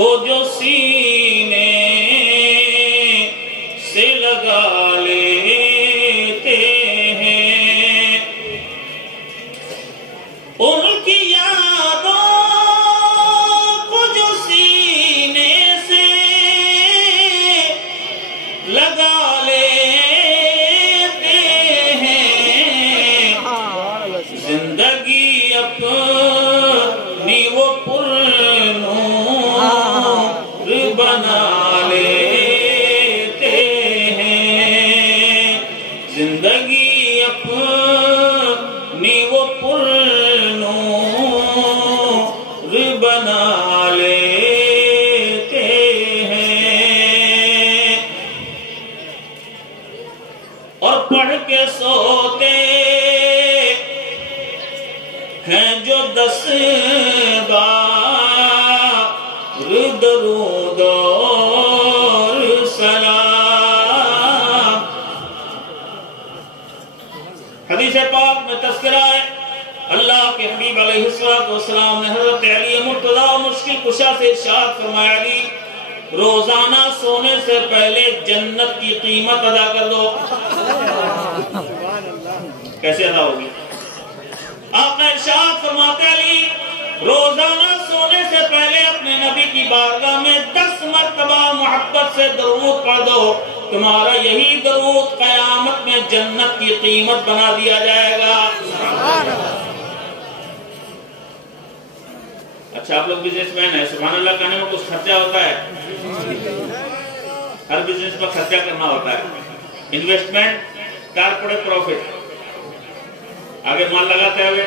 کو جو سینے سے لگا لیتے ہیں، ان کی یادوں کو جو سینے سے لگا لیتے ہیں، زندگی اپنی وہ پرنور بنا لیتے ہیں، زندگی اپنی وہ پرنور بنا لیتے ہیں، اور پڑھ کے سوتے ہیں جو 10 بار درود اور سلام۔ حدیث پاک میں تذکرہ ہے، اللہ کے حبیب علیہ السلام نے حضرت علی مرتضی مشکل کشا سے ارشاد فرمایا، علی روزانہ سونے سے پہلے جنت کی قیمت ادا کر دو۔ کیسے ادا ہوگی؟ آپ نے ارشاد فرماتے، علی روزانہ سونے سے پہلے اپنے نبی کی بارگاہ میں 10 مرتبہ محبت سے درود پڑھ دو، تمہارا یہی درود قیامت میں جنت کی قیمت بنا دیا جائے گا۔ اچھا، آپ لوگ بزنس مین ہیں، سبحان اللہ کہنے میں کچھ خرچہ ہوتا ہے؟ ہر بزنس میں خرچہ کرنا ہوتا ہے، انویسٹمنٹ، کارپوریٹ پروفٹ، آگے مال لگاتے ہوئے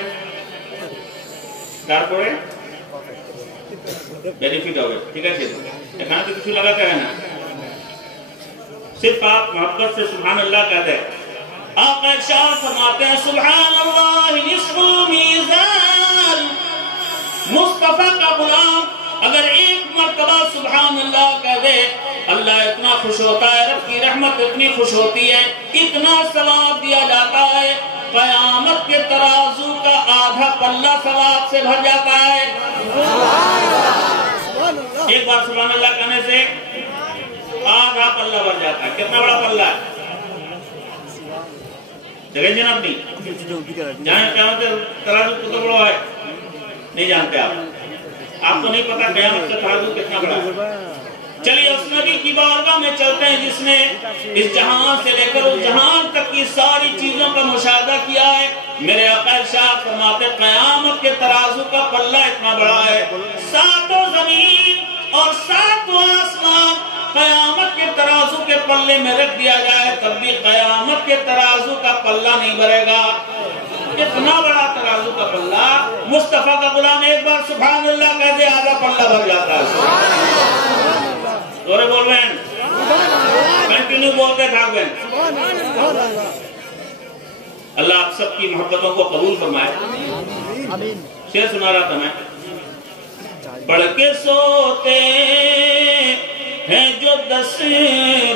کارپوریٹ بینیفٹ ہوگا، ٹھیک ہے؟ کھانا تو کچھ لگاتے ہیں نا، صرف آپ محبت سے سبحان اللہ کہتے ہیں۔ آپ ارشاد فرماتے ہیں، سبحان اللہ نصف المیزان، مصطفیٰ کا غلام اگر ایک مرتبہ سبحان اللہ کہہ دے، اللہ اتنا خوش ہوتا ہے، رب کی رحمت اتنی خوش ہوتی ہے، اتنا ثواب دیا جاتا ہے، قیامت کے ترازو کا آدھا پلہ ثواب سے بھر جاتا ہے۔ ایک بار سبحان اللہ کہنے سے آدھا پلہ بھر جاتا ہے۔ کتنا بڑا پلہ ہے؟ جگہ جناب نہیں جہاں قیامت کے ترازو کتنا بڑا ہے نہیں جانتے آپ کو نہیں پتا قیامت کا ترازو کتنا بڑا ہے۔ چلیے اس نبی کی بارگاہ میں چلتے ہیں جس نے اس جہان سے لے کر اس جہان تک کی ساری چیزوں کا مشاہدہ کیا ہے۔ میرے آقا ارشاد فرماتے، قیامت کے ترازو کا پلہ اتنا بڑا ہے، 7 زمین اور 7 آسمان قیامت کے ترازو کے پلے میں رکھ دیا جائے تب بھی قیامت کے ترازو کا پلہ نہیں بھرے گا۔ اتنا بڑا ترازو کا پلہ، مصطفیٰ کا غلام ایک بار سبحان اللہ کہہ دے آدھا پلہ بھر جاتا ہے۔ دورے بول رہے ہیں، کنٹینیو بولتے تھا بہن۔ اللہ آپ سب کی محبتوں کو قبول فرمائے۔ شعر سنا رہا تھا میں، پڑھ کے سوتے ہیں جو 10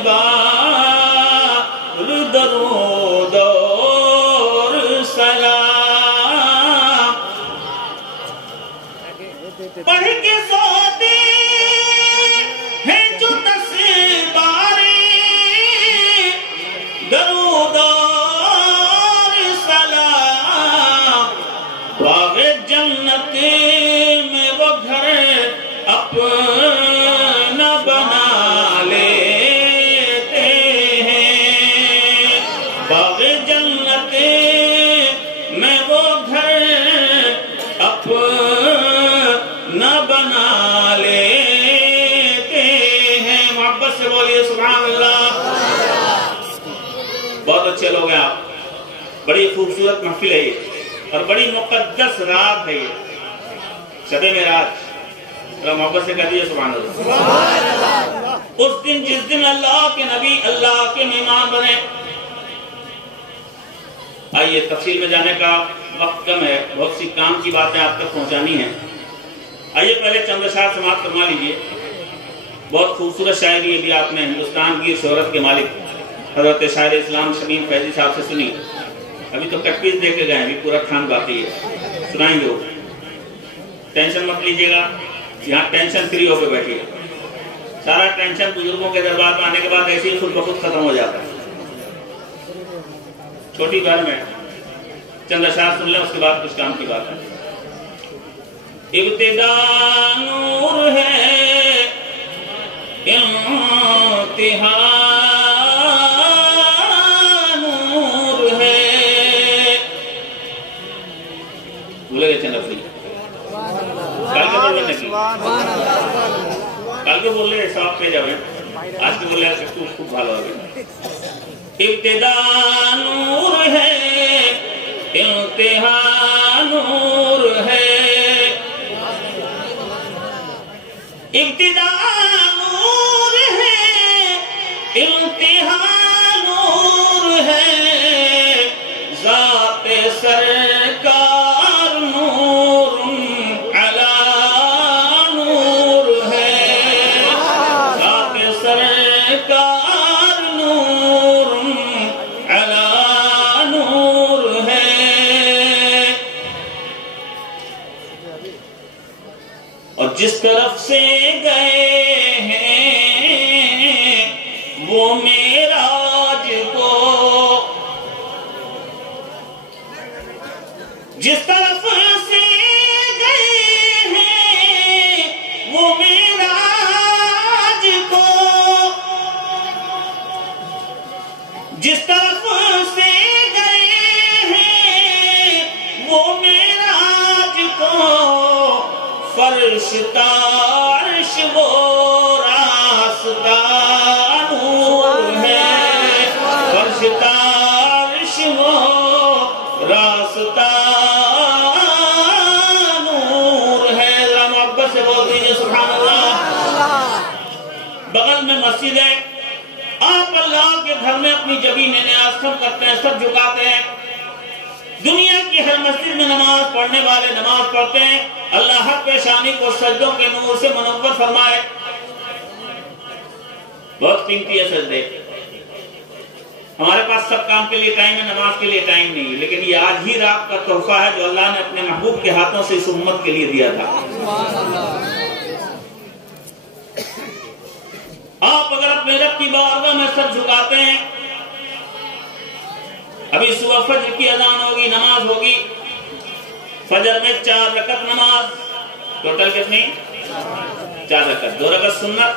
بار درود اور سلام، پڑھ کے سوتے ہیں جو 10 بار درود اور سلام، باغ جنت میں وہ گھر اپنا بنا لیتے ہیں، باغ جنت میں وہ گھر اپنا بنا لیتے ہیں۔ محبت سے بولیے سبحان اللہ۔ بہت اچھے لوگ ہیں آپ، بڑی خوبصورت محفل ہے یہ اور بڑی مقدس رات ہے یہ، شب معراج۔ محبت سے کہہ دیئے سبحان اللہ۔ اس دن جس دن اللہ کے نبی اللہ کے مہمان بنے۔ آئیے تفصیل میں جانے کا وقت کم ہے، بہت سی کام کی باتیں آپ تک پہنچانی ہیں۔ آئیے پہلے چند اشعار سماعت فرما لیجئے۔ بہت خوبصورت شاعری ہے بھی آپ نے ہندوستان کی شہرت کے مالک حضرت شاعر اسلام شمیم فیضی صاحب سے سنی۔ ابھی تو کٹ پیس دے کے گئے، ابھی پورا کھان باقی ہے، سنائیں گے وہ، ٹینشن مت لیجئے گا، یہاں ٹینشن فری ہو کے بیٹھیے. سارا ٹینشن بزرگوں کے دربار میں آنے کے بعد ایسے ہی خود بخود ختم ہو جاتا ہے. چھوٹی بار میں چند اشعار سن لیں، اس کے بعد کچھ کام کی بات ہے. ابتدا نور ہے، انتہا نور ہے. بھولے گئے چند اپنی کل کے بول رہے صاحب پہ جاویں، آج کے بول رہے خوب بھالو آگے. ابتدا نور ہے، انتہا نور ہے. ابتدا نور ہے، انتہا نور ہے. ذات سرکار نور علی نور ہے. ذات سرکار نور علی نور ہے. اور جس طرف سے گئے ہیں وہ معراج کو، جس طرف سے گئے ہیں وہ معراج کو، جس طرف سے گئے ہیں وہ معراج کو. فرشتہ عرش وہ راستہ نور ہے. فرشتہ عرش وہ راستہ نور ہے. ذرا محبت سے بول دیجئے سبحان اللہ. بغل میں مسجد ہے، آپ اللہ کے گھر میں اپنی جبین نیاز خم کرتے ہیں، سب جھکاتے ہیں. دنیا کی ہر مسجد میں نماز پڑھنے والے نماز پڑھتے ہیں. اللہ ہر پیشانی کو سجدوں کے نور سے منور فرمائے. بہت قیمتی ہے سجدے. ہمارے پاس سب کام کے لیے ٹائم ہے، نماز کے لیے ٹائم نہیں ہے، لیکن یہ آج ہی رات کا تحفہ ہے جو اللہ نے اپنے محبوب کے ہاتھوں سے اس امت کے لیے دیا تھا. آپ اگر اپنے رب کی بارگاہ میں سر جھکاتے ہیں، ابھی صبح فجر کی اذان ہوگی، نماز ہوگی. فجر میں 4 رکعت نماز، ٹوٹل کتنی؟ 4 رکعت. 2 رکعت سنت،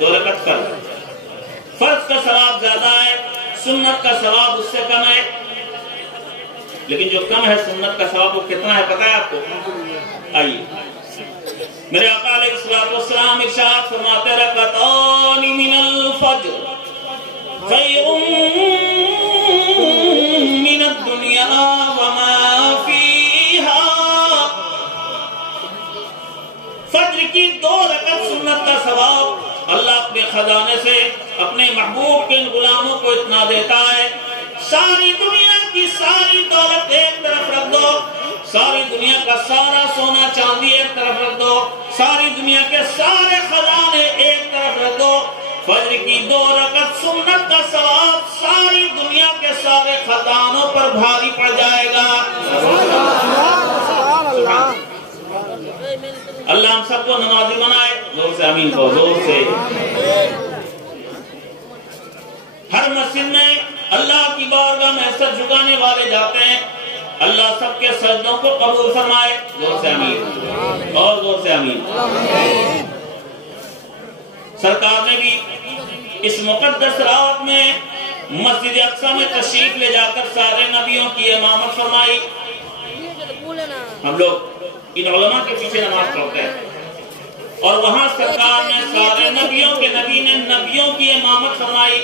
2 رکعت فرض. فرض کا ثواب زیادہ ہے، سنت کا ثواب اس سے کم ہے. لیکن جو کم ہے سنت کا ثواب وہ کتنا ہے پتہ ہے آپ کو؟ آئیے میرے آقا علیہ السلام ارشاد فرماتے رکعتان من الفجر خیر من الدنیا وما فیہا. فجر کی 2 رکعت سنت کا ثواب اللہ اپنے خزانے سے اپنے محبوب کے غلاموں کو اتنا دیتا ہے. ساری دنیا کی ساری دولت ایک طرف رکھ دو، ساری دنیا کا سارا سونا چاندی ایک طرف رکھ دو، ساری دنیا کے سارے خزانے ایک طرف رکھ دو، فجر کی 2 رکعت سنت کا ثواب ساری دنیا کے سارے خزانوں پر بھاری پڑ جائے گا. اللہ ہم سب کو نمازی بنائے. زور سے آمین کہو، زور سے. ہر مسجد میں اللہ کی بارگاہ میں سر جھکانے والے جاتے ہیں. اللہ سب کے سجدوں کو قبول فرمائے. زور سے آمین اور زور سے آمین. سرکار نے بھی اس مقدس رات میں مسجد اقصی میں تشریف لے جا کر سارے نبیوں کی امامت فرمائی. ہم لوگ ان علماء کے پیچھے نماز پڑھتے ہیں اور وہاں سرکار نے سارے نبیوں کے نبی نے نبیوں کی امامت فرمائی.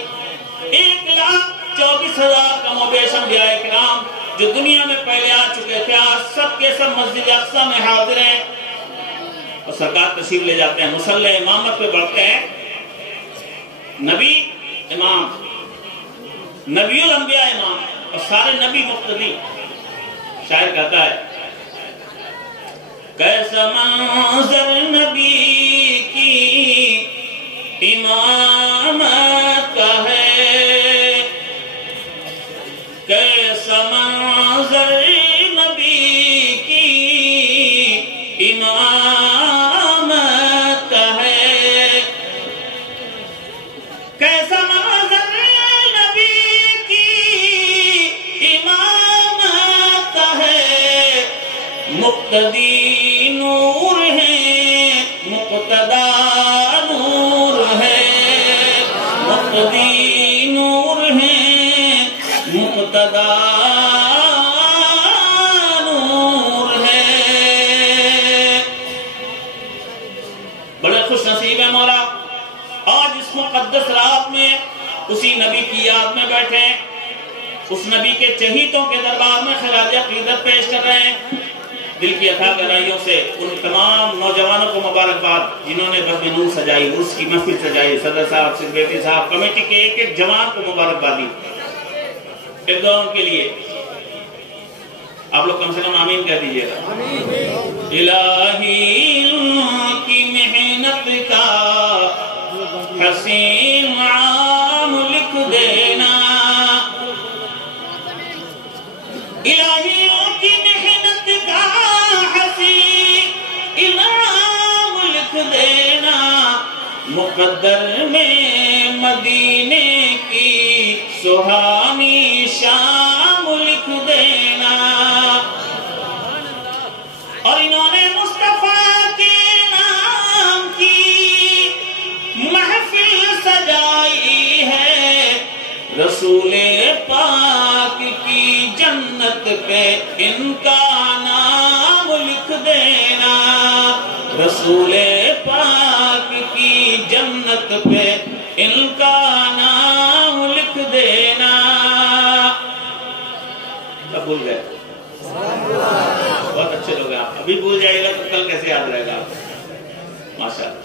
1,24,000 کم و بیش انبیاء کرام جو دنیا میں پہلے آ چکے تھے آج سب کے سب مسجد اقصی میں حاضر ہیں اور سرکار تشریف لے جاتے ہیں. مصلی امامت پہ بڑھتے ہیں. نبی امام، نبی الانبیاء امام اور سارے نبی مقتدی. شاعر کہتا ہے کیسا منظر نبی کی امامت کا ہے، کیسا منظر نبی کی امامت مقتدی نور ہے، مقتدا نور ہے، مقتدی نور ہے، مقتدا نور ہے۔ بڑے خوش نصیب ہے مولا، آج اس مقدس رات میں اسی نبی کی یاد میں بیٹھے، اس نبی کے چہیتوں کے دربار میں خراج عقیدت پیش کر رہے ہیں۔ دل کی اتھا گہرائیوں سے ان تمام نوجوانوں کو مبارکباد جنہوں نے بزم نور سجائی، عرس کی محفل سجائی، صدر صاحب، سکریٹری صاحب، کمیٹی کے ایک ایک جوان کو مبارکباد دی۔ ایک دعا ان کے لیے آپ لوگ کم سے کم آمین کہہ دیجئے گا۔ الہی ان کی محنت کا حسین عام لکھ دینا، الہی ان کی محنت کا حسین عام لکھ دینا، مقدر میں مدینے کی سہانی شام لکھ دینا۔ اور انہوں نے مصطفیٰ کے نام کی محفل سجائی ہے، رسول پاک کی جنت پہ ان کا نام لکھ دینا، رسول پاک کی جنت پہ ان کا نام لکھ دینا۔ اب بھول گئے، بہت اچھے لوگ ہیں آپ، ابھی بھول جائے گا تو کل کیسے یاد رہے گا؟ ماشاءاللہ،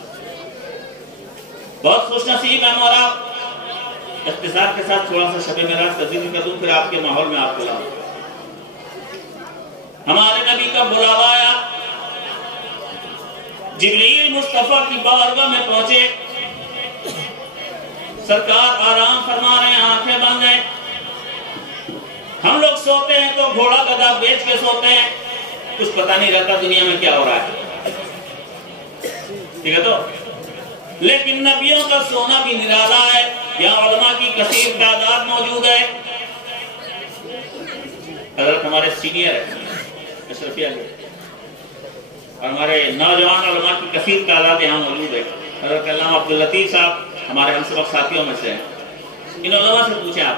بہت خوش نصیب ہے مولا۔ اختصار کے ساتھ تھوڑا سا شب معراج کا ذکر کر دوں، پھر آپ کے ماحول میں آپ کو لاؤں۔ ہمارے نبی کا بلاوا آیا، جبریل مصطفیٰ کی بارگاہ میں پہنچے، سرکار آرام فرما رہے ہیں، آنکھیں بند ہیں۔ ہم لوگ سوتے ہیں تو گھوڑا گدھا بیچ کے سوتے ہیں، کچھ پتہ نہیں رہتا دنیا میں کیا ہو رہا ہے، ٹھیک ہے تو؟ لیکن نبیوں کا سونا بھی نرالا ہے، یہاں علماء کی کثیر تعداد موجود ہے۔ حضرت ہمارے سینئر ہیں اشرفیہ کے، اور ہمارے نوجوان علماء کی کثیر تعداد یہاں موجود ہے۔ حضرت علامہ عبداللطیف صاحب ہمارے ہم سبق ساتھیوں میں سے ہیں، ان علماء سے پوچھیں آپ،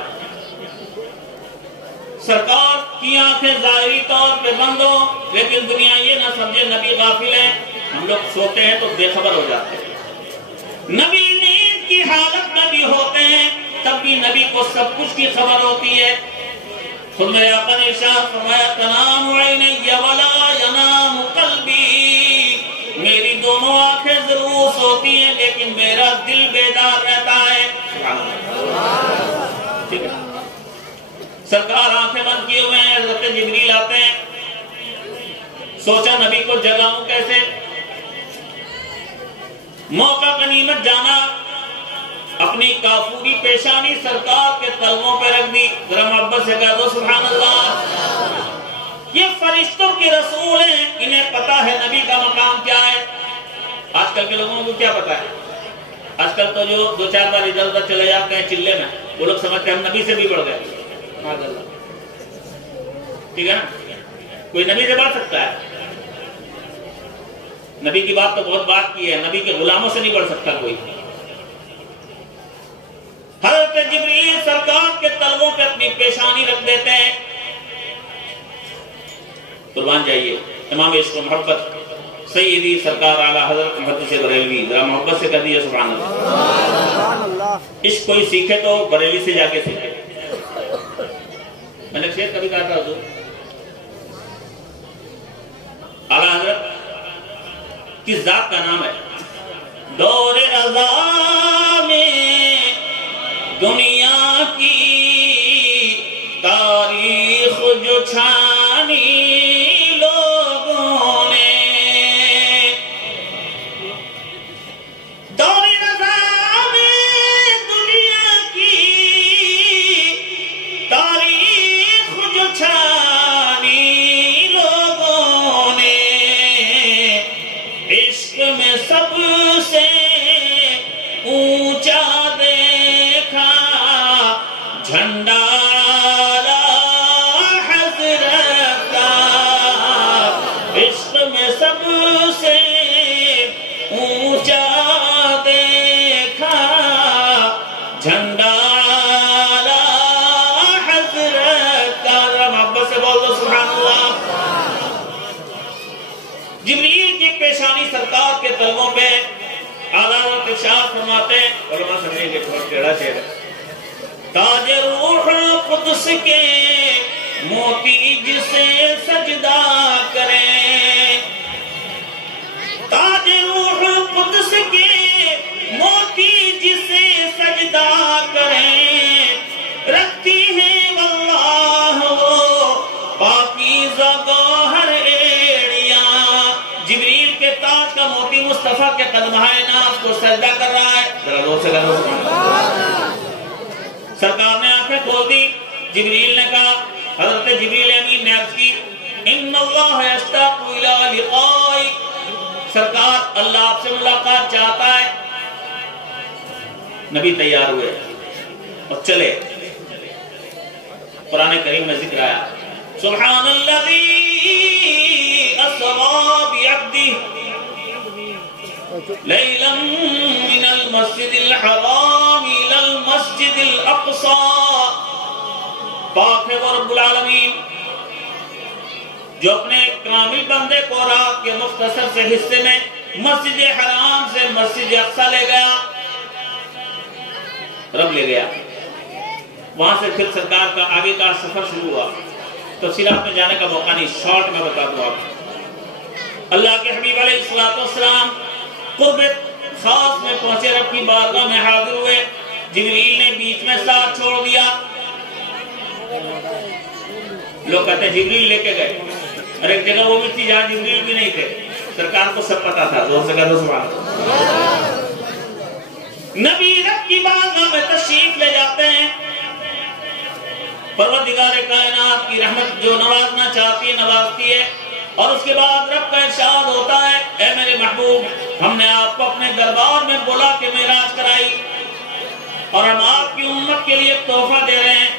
سرکار کی آنکھیں ظاہری طور پہ بند ہو، لیکن دنیا یہ نہ سمجھے نبی غافل ہے۔ ہم لوگ سوتے ہیں تو بے خبر ہو جاتے ہیں، نبی نیند کی حالت میں بھی ہوتے ہیں تب بھی نبی کو سب کچھ کی خبر ہوتی ہے۔ خود میرے آقا نے ارشاد فرمایا، تنام عینی ولا ینام قلبی، میری دونوں آنکھیں ضرور سوتی ہیں لیکن میرا دل بیدار رہتا ہے۔ ٹھیک ہے، سرکار آنکھیں بند کیے ہوئے ہیں، حضرت جبریل آتے ہیں، سوچا نبی کو جگاؤں کیسے، موقع غنیمت جانا، اپنی کافوری پیشانی سرکار کے تلووں پہ رکھ دی، ذرا محبت سے کہہ دو سبحان اللہ۔ یہ فرشتوں کے رسول ہیں، انہیں پتا ہے نبی کا مقام کیا ہے۔ آج کل کے لوگوں کو کیا پتا ہے؟ آج کل تو جو دو چار بار ادھر ادھر چلے جاتے ہیں چلے میں، وہ لوگ سمجھتے ہیں ہم نبی سے بھی بڑھ گئے۔ ٹھیک ہے نا، کوئی نبی سے بڑھ سکتا ہے؟ نبی کی بات تو بہت بات کی ہے، نبی کے غلاموں سے نہیں بڑھ سکتا کوئی۔ حضرت جبریل سرکار کے تلووں پہ اپنی پیشانی رکھ دیتے ہیں۔ قربان جائیے، امام عشق و محبت سیدی سرکار اعلیٰ حضرت محدث بریلوی، ذرا محبت سے کہہ دیجیے سبحان اللہ۔ عشق کوئی سیکھے تو بریلی سے جا کے سیکھے۔ میں نے شیخ کبھی کہا تھا حضور، اعلیٰ حضرت کس ذات کا نام ہے؟ دور رضا میں دنیا کی تاریخ جو چھانی لوگوں نے، دور رضا میں دنیا کی تاریخ جو چھانی لوگوں نے، عشق میں سب سے اونچا دیکھا جھنڈا حضرت کا، عشق فرماتے ہیں، علماء سمجھیں گے بہت ٹیڑھا شعر ہے، تاج روح القدس کے موتی جسے سجدہ کریں، تاج روح القدس کے موتی جسے سجدہ کریں، رکھتی ہے واللہ وہ پاکیزہ گوہر ایڑیاں۔ جبریل کے تاج کا موتی مصطفیٰ کے قدمہائے ناز کو سجدہ کر رہا ہے، ذرا زور سے کرو سبحان اللہ۔ سرکار نے آنکھیں کھول دی، جبریل نے کہا، حضرت جبریل امین نے عرض کی، ان اللہ یشتاق الی لقائک، سرکار اللہ آپ سے ملاقات چاہتا ہے۔ نبی تیار ہوئے اور چلے، قرآن کریم میں ذکر آیا، سبحان الذی اسری بعبدہ لیلا من المسجد الحرام الى المسجد الاقصى، پاک ہے وہ رب العالمین جو اپنے کامل بندے کو رات کے مختصر سے حصے میں مسجد حرام سے مسجد اقصی لے گیا، رب لے گیا۔ وہاں سے پھر سرکار کا آگے کا سفر شروع ہوا، تفصیلات میں جانے کا موقع نہیں، شارٹ میں بتا دوں آپ۔ اللہ کے حبیب علیہ السلام قرب خاص میں پہنچے، رب کی بارگاہ میں حاضر ہوئے، جبریل نے بیچ میں ساتھ چھوڑ دیا۔ لوگ کہتے ہیں جبریل لے کے گئے، اور ایک جگہ وہ بھی تھی جہاں جبریل بھی نہیں تھے، سرکار کو سب پتا تھا، زور سے کہہ دو سبحان اللہ۔ نبی رب کی بارگاہ میں تشریف لے جاتے ہیں، پروردگار کائنات کی رحمت جو نوازنا چاہتی ہے نوازتی ہے، اور اس کے بعد رب کا ارشاد ہوتا ہے، اے میرے محبوب، ہم نے آپ کو اپنے دربار میں بلا کے معراج کرائی، اور ہم آپ کی امت کے لیے تحفہ دے رہے ہیں۔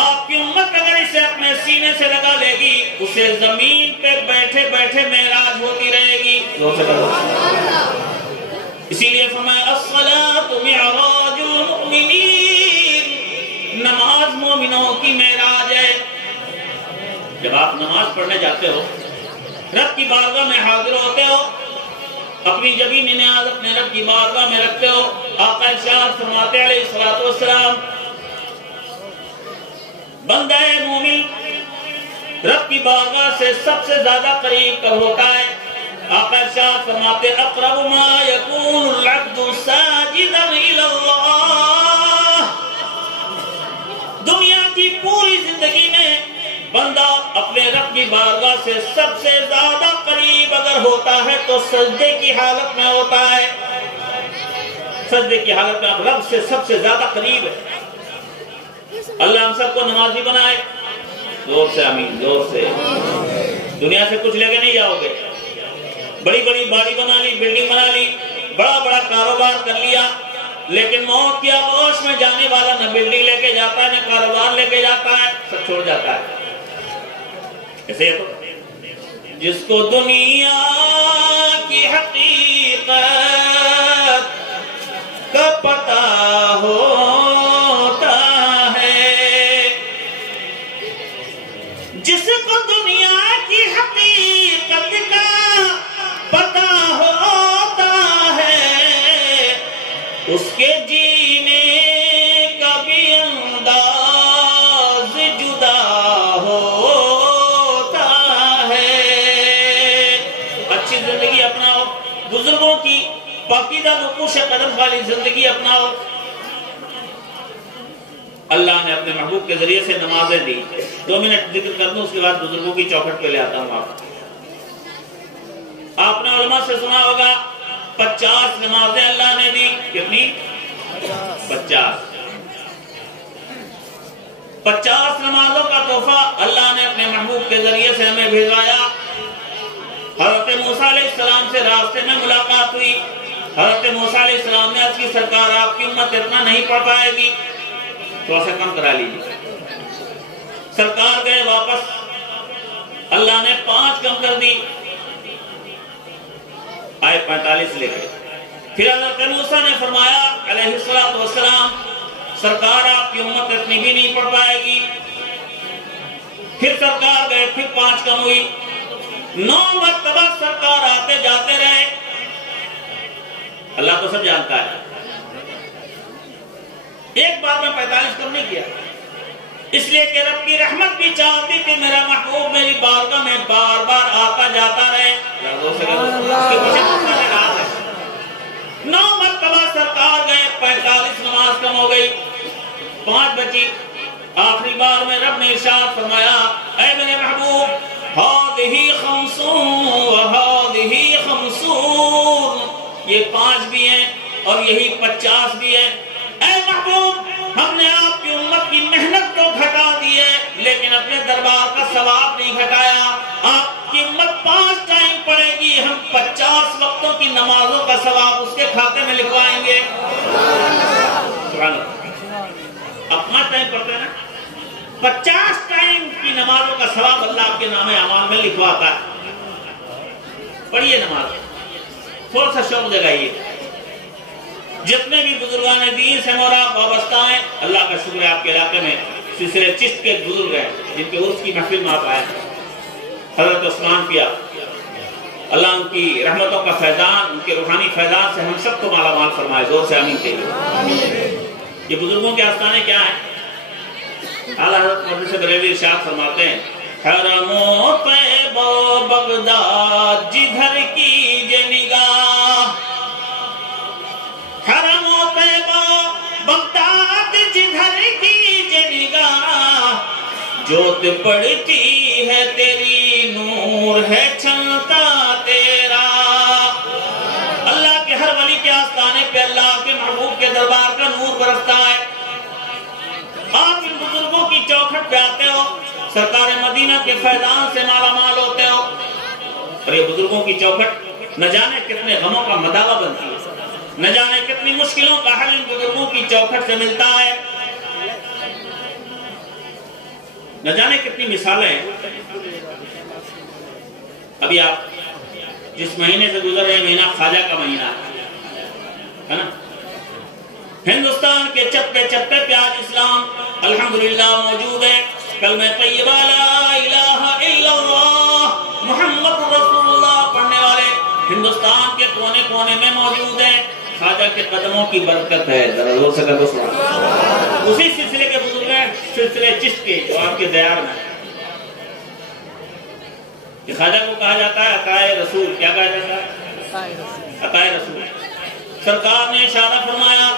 آپ کی امت اگر اسے اپنے سینے سے لگا لے گی، اسے زمین پہ بیٹھے بیٹھے معراج ہوتی رہے گی۔ اسی لیے فرمایا الصلاۃ معراج المؤمنین، نماز مومنوں کی معراج ہے۔ جب آپ نماز پڑھنے جاتے ہو، رب کی بارگاہ میں حاضر ہوتے ہو، اپنی جبین نیاز اپنے رب کی بارگاہ میں رکھتے ہو، آقا ارشاد فرماتے علیہ الصلوۃ والسلام، بندہ مومن رب کی بارگاہ سے سب سے زیادہ قریب کب ہوتا ہے؟ آقا ارشاد فرماتے اقرب ما یکون العبد ساجدا الی اللہ، دنیا کی پوری زندگی میں بندہ اپنے رب کی بارگاہ سے سب سے زیادہ قریب اگر ہوتا ہے تو سجدے کی حالت میں ہوتا ہے، سجدے کی حالت میں اب رب سے سب سے زیادہ قریب ہے۔ اللہ ہم سب کو نمازی بنائے، زور سے آمین، زور سے۔ دنیا سے کچھ لے کے نہیں جاؤ گے، بڑی بڑی باڑی بنا لی، بلڈنگ بنا لی، بڑا بڑا کاروبار کر لیا، لیکن موت کی آغوش میں جانے والا نہ بلڈنگ لے کے جاتا ہے نہ کاروبار لے کے جاتا ہے، سب چھوڑ جاتا ہے۔ ایسے تو جس کو دنیا کی حقیقت کا پتہ ہوتا ہے، جس کو دنیا کی حقیقت کا پتہ ہوتا ہے، اس کے جینے کا بھی انداز جدا ہوتا ہے۔ اچھی زندگی اپناؤ، بزرگوں کی پاکیزہ نقوش قدم والی زندگی اپناؤ۔ اللہ نے اپنے محبوب کے ذریعے سے نمازیں دی، 2 منٹ ذکر کر دوں، اس کے بعد بزرگوں کی چوکھٹ پہ لے آتا ہوں۔ آپ نے علماء سے سنا ہوگا 50 نمازیں اللہ نے دی، کتنی؟ 50 نمازوں کا تحفہ اللہ نے اپنے محبوب کے ذریعے سے ہمیں بھیجوایا۔ حضرت موسیٰ علیہ السلام سے راستے میں ملاقات ہوئی، حضرت موسیٰ علیہ السلام نے عرض کی سرکار آپ کی امت اتنا نہیں پڑھ پائے گی، تھوڑا سا کم کرا لیجیے۔ سرکار گئے واپس، اللہ نے 5 کم کر دی، آئے 45 لے گئے۔ پھر حضرت موسیٰ نے فرمایا علیہ السلام سرکار آپ کی امت اتنی بھی نہیں پڑھ پائے گی۔ پھر سرکار گئے، پھر 5 کم ہوئی، 9 مرتبہ سرکار آتے جاتے رہے۔ اللہ تو سب جانتا ہے، ایک بار میں 45 کم نہیں کیا، اس لیے کہ رب کی رحمت بھی چاہتی تھی میرا محبوب میری بارگاہ میں بار بار آتا جاتا رہے۔ اس کے پیچھے کتنا راز ہے؟ 9 مرتبہ سرکار گئے، 45 نماز کم ہو گئی، 5 بچی۔ آخری بار میں رب نے ارشاد فرمایا اے میرے محبوب ہذہ خمسون وہذہ خمسون، یہ 5 بھی ہیں اور یہی 50 بھی ہیں۔ اے محبوب ہم نے آپ کی امت کی محنت کو گھٹا دی ہے لیکن اپنے دربار کا ثواب نہیں گھٹایا۔ آپ کی امت 5 ٹائم پڑھے گی، ہم 50 وقتوں کی نمازوں کا ثواب اس کے کھاتے میں لکھوائیں گے۔ سبحان اللہ۔ اب 5 ٹائم پڑھتے ہیں نا، 50 ٹائم کی نمازوں کا ثواب اللہ آپ کے نام اعمال میں لکھواتا ہے۔ پڑھیے نماز، تھوڑا سا شوق جگائیے۔ جتنے بھی بزرگان دین سے اور آپ وابستہ ہیں، اللہ کا شکر ہے آپ کے علاقے میں سلسلے چشت کے بزرگ ہیں جن کے عرس کی محفل میں آپ آئے ہیں۔ حضرت عثمان پیا، اللہ ان کی رحمتوں کا فیضان، ان کے روحانی فیضان سے ہم سب کو مالا مال فرمائے۔ زور سے آمین کہیے۔ یہ بزرگوں کے آستانے کیا ہیں؟ اعلیٰ حضرت مفتی بریلوی ارشاد فرماتے ہیں حرم و طیبہ بغداد جدھر کیجے نگاہ، حرم و طیبہ بغداد جدھر کیجے نگاہ، جوت پڑتی ہے تیری نور ہے چھلتا تیرا۔ اللہ کے ہر ولی کے آستانے پہ اللہ کے محبوب کے دربار کا نور برستا ہے۔ آپ ان بزرگوں کی چوکھٹ پہ آتے ہو، سرکار مدینہ کے فیضان سے مالا مال ہوتے ہو، اور یہ بزرگوں کی چوکھٹ نہ جانے کتنے غموں کا مداوع بنتی ہے، نہ جانے کتنی مشکلوں کا حل ان بزرگوں کی چوکھٹ سے ملتا ہے، نہ جانے کتنی مثالیں ہیں۔ ابھی آپ جس مہینے سے گزر رہے مہینہ خواجہ کا مہینہ ہے نا، ہندوستان کے چپے چپے پہ آج اسلام الحمدللہ موجود ہے۔ کلمہ طیبہ لا الہ الا اللہ محمد رسول اللہ پڑھنے والے ہندوستان کے کونے کونے میں موجود ہیں۔ خواجہ کے قدموں کی برکت ہے، ذرا زور سے کہو سبحان اللہ۔ اسی سلسلے کے بزرگ ہیں، سلسلے چشت کے، جو آپ کے دیار میں کہ خواجہ کو کہا جاتا ہے عطائے رسول۔ کیا کہا جاتا ہے؟ عطائے رسول۔ سرکار نے اشارہ فرمایا،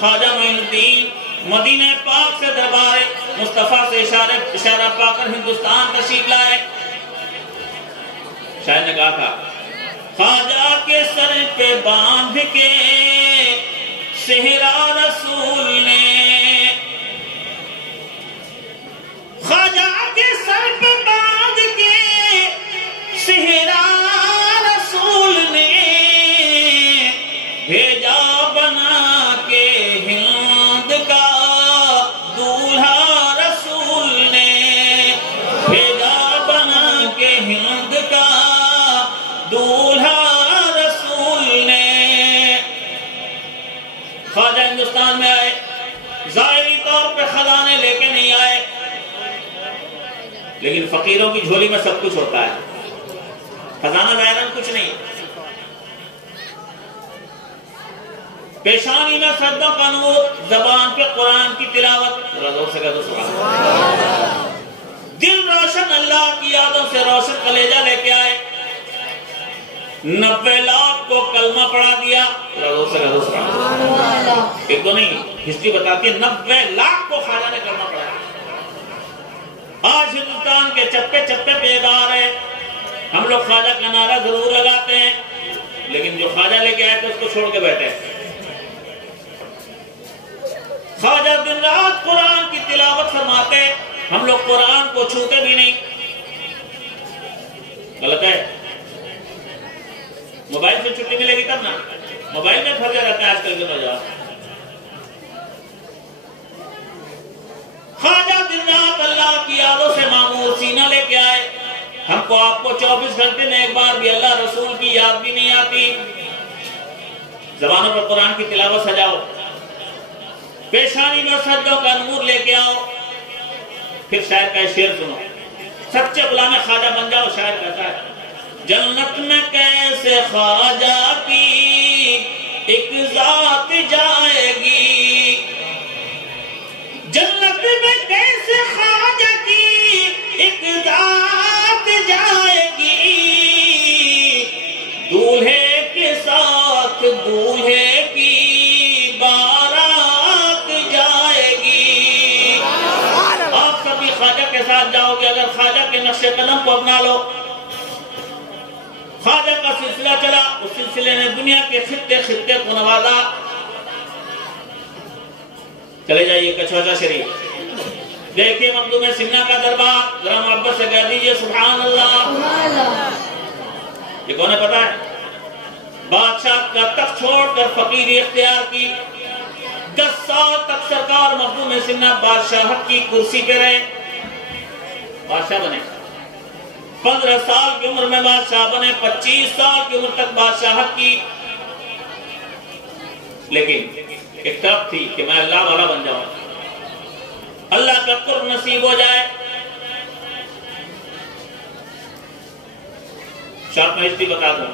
خواجہ معین الدین مدینہ پاک سے دربار مصطفیٰ سے اشارہ پا کر ہندوستان تشریف لائے۔ شاید نے کہا تھا خواجہ کے سر پہ باندھ کے صحرا رسول نے، خواجہ کے سر پہ باندھ کے صحرا رسول نے، بھیجا بنا کے ہند کا دولہا رسول نے، بھیجا بنا کے ہند کا دولہا رسول نے۔ خواجہ ہندوستان میں آئے، ظاہری طور پہ خزانے لے کے نہیں آئے، لیکن فقیروں کی جھولی میں سب کچھ ہوتا ہے، خزانہ ظاہراً کچھ نہیں۔ پیشانی میں سجدوں کا نور، زبان پہ قرآن کی تلاوت، دل روشن اللہ کی یادوں سے روشن کلیجہ لے کے آئے، 90 لاکھ کو کلمہ پڑھا دیا۔ ایک تو نہیں، ہسٹری بتاتی ہے 90 لاکھ کو خواجہ نے کلمہ پڑھایا۔ آج ہندوستان کے چپے چپے پہ ادار ہے، ہم لوگ خواجہ کا نعرہ ضرور لگاتے ہیں لیکن جو خواجہ لے کے آئے تھے اس کو چھوڑ کے بیٹھے۔ خواجہ دن رات قرآن کی تلاوت فرماتے، ہم لوگ قرآن کو چھوتے بھی نہیں۔ غلط ہے؟ موبائل سے چھٹی ملے گی تب نا، موبائل میں پھنسے رہتے ہیں آج کل کے نوجوان۔ خواجہ دن رات اللہ کی یادوں سے معمور سینہ لے کے آئے۔ ہم کو آپ کو 24 گھنٹے میں ایک بار بھی اللہ رسول کی یاد بھی نہیں آتی۔ زبانوں پر قرآن کی تلاوت سجاؤ، پیشانی میں سجدوں کا نور لے کے آؤ، پھر شاعر کا شعر سنو، سچے غلام خواجہ بن جاؤ۔ شاعر کہتا ہے جنت میں کیسے خواجہ کی ایک ذات جائے گی، نقش قدم کو اپنا لو. خواجہ کا سلسلہ چلا، اس سلسلے نے دنیا کے خطے خطے کو نوازا. چلے جائیے کچھوچا شریف، دیکھیے مخدوم سمنا کا دربار. ذرا محبت سے کہہ دیجئے سبحان اللہ. یہ کون ہے پتا ہے؟ بادشاہ کا تخت چھوڑ کر فقیری اختیار کی. 10 سال تک سرکار مخدوم سمنا بادشاہت کی کرسی پہ رہے، بادشاہ بنے. 15 سال کی عمر میں بادشاہ بنے، 25 سال کی عمر تک بادشاہت کی. لیکن ایک طرف تھی کہ میں اللہ والا بن جاؤں، اللہ کا قرب نصیب ہو جائے. شارٹ میں ہسٹری بتا دوں،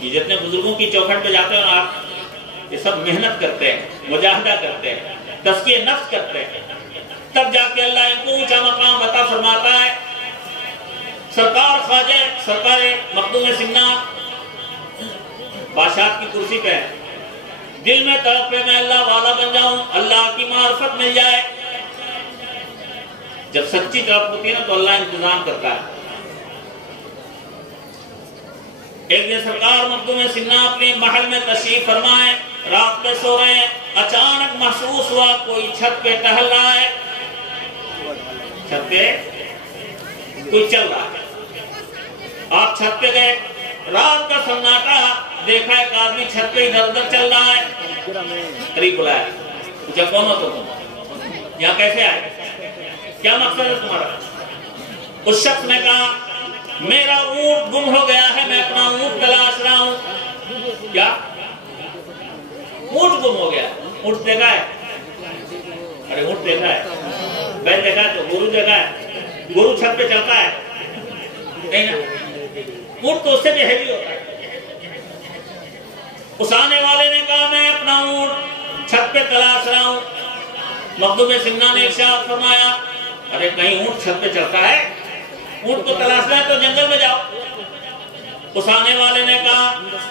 یہ جتنے بزرگوں کی چوکھٹ پہ جاتے ہیں آپ، یہ سب محنت کرتے ہیں، مجاہدہ کرتے ہیں، تزکیہ نفس کرتے ہیں، تب جا کے اللہ ان کو اونچا مقام عطا فرماتا ہے. سرکار خواجہ سرکار مخدوم سمنا بادشاہت کی کرسی پہ ہے، دل میں تڑپ میں اللہ والا بن جاؤں، اللہ کی معرفت مل جائے. جب سچی طرف ہوتی ہے نا تو اللہ انتظام کرتا ہے. ایک دن سرکار مخدوم سمنا اپنے محل میں تشریف فرمائے، رات میں سو رہے ہیں، اچانک محسوس ہوا کوئی چھت پہ ٹہل رہا ہے، چھت پہ کوئی چل رہا ہے. آپ چھت پہ گئے، رات کا سناٹا، دیکھا ایک آدمی چھت پہ ادھر ادھر چل رہا ہے. قریب بلایا، پوچھا کون ہو تم، یہاں کیسے آئے، کیا مقصد ہے تمہارا؟ اس شخص نے کہا میرا اونٹ گم ہو گیا ہے، میں اپنا اونٹ تلاش رہا ہوں. کیا اونٹ گم ہو گیا؟ اونٹ دیکھا ہے؟ ارے اونٹ دیکھا ہے، بیل دیکھا ہے تو گورو دیکھا ہے، گورو چھت پہ چلتا ہے نہیں نا، اونٹ تو اس سے بھی ہیوی ہوتا ہے. اس آنے والے نے کہا میں اپنا اونٹ چھت پہ تلاش رہا ہوں. مخدوم سمنا نے ارشاد فرمایا ارے کہیں اونٹ چھت پہ چلتا ہے، اونٹ کو تلاشنا ہے تو جنگل میں جاؤ. اس آنے والے نے کہا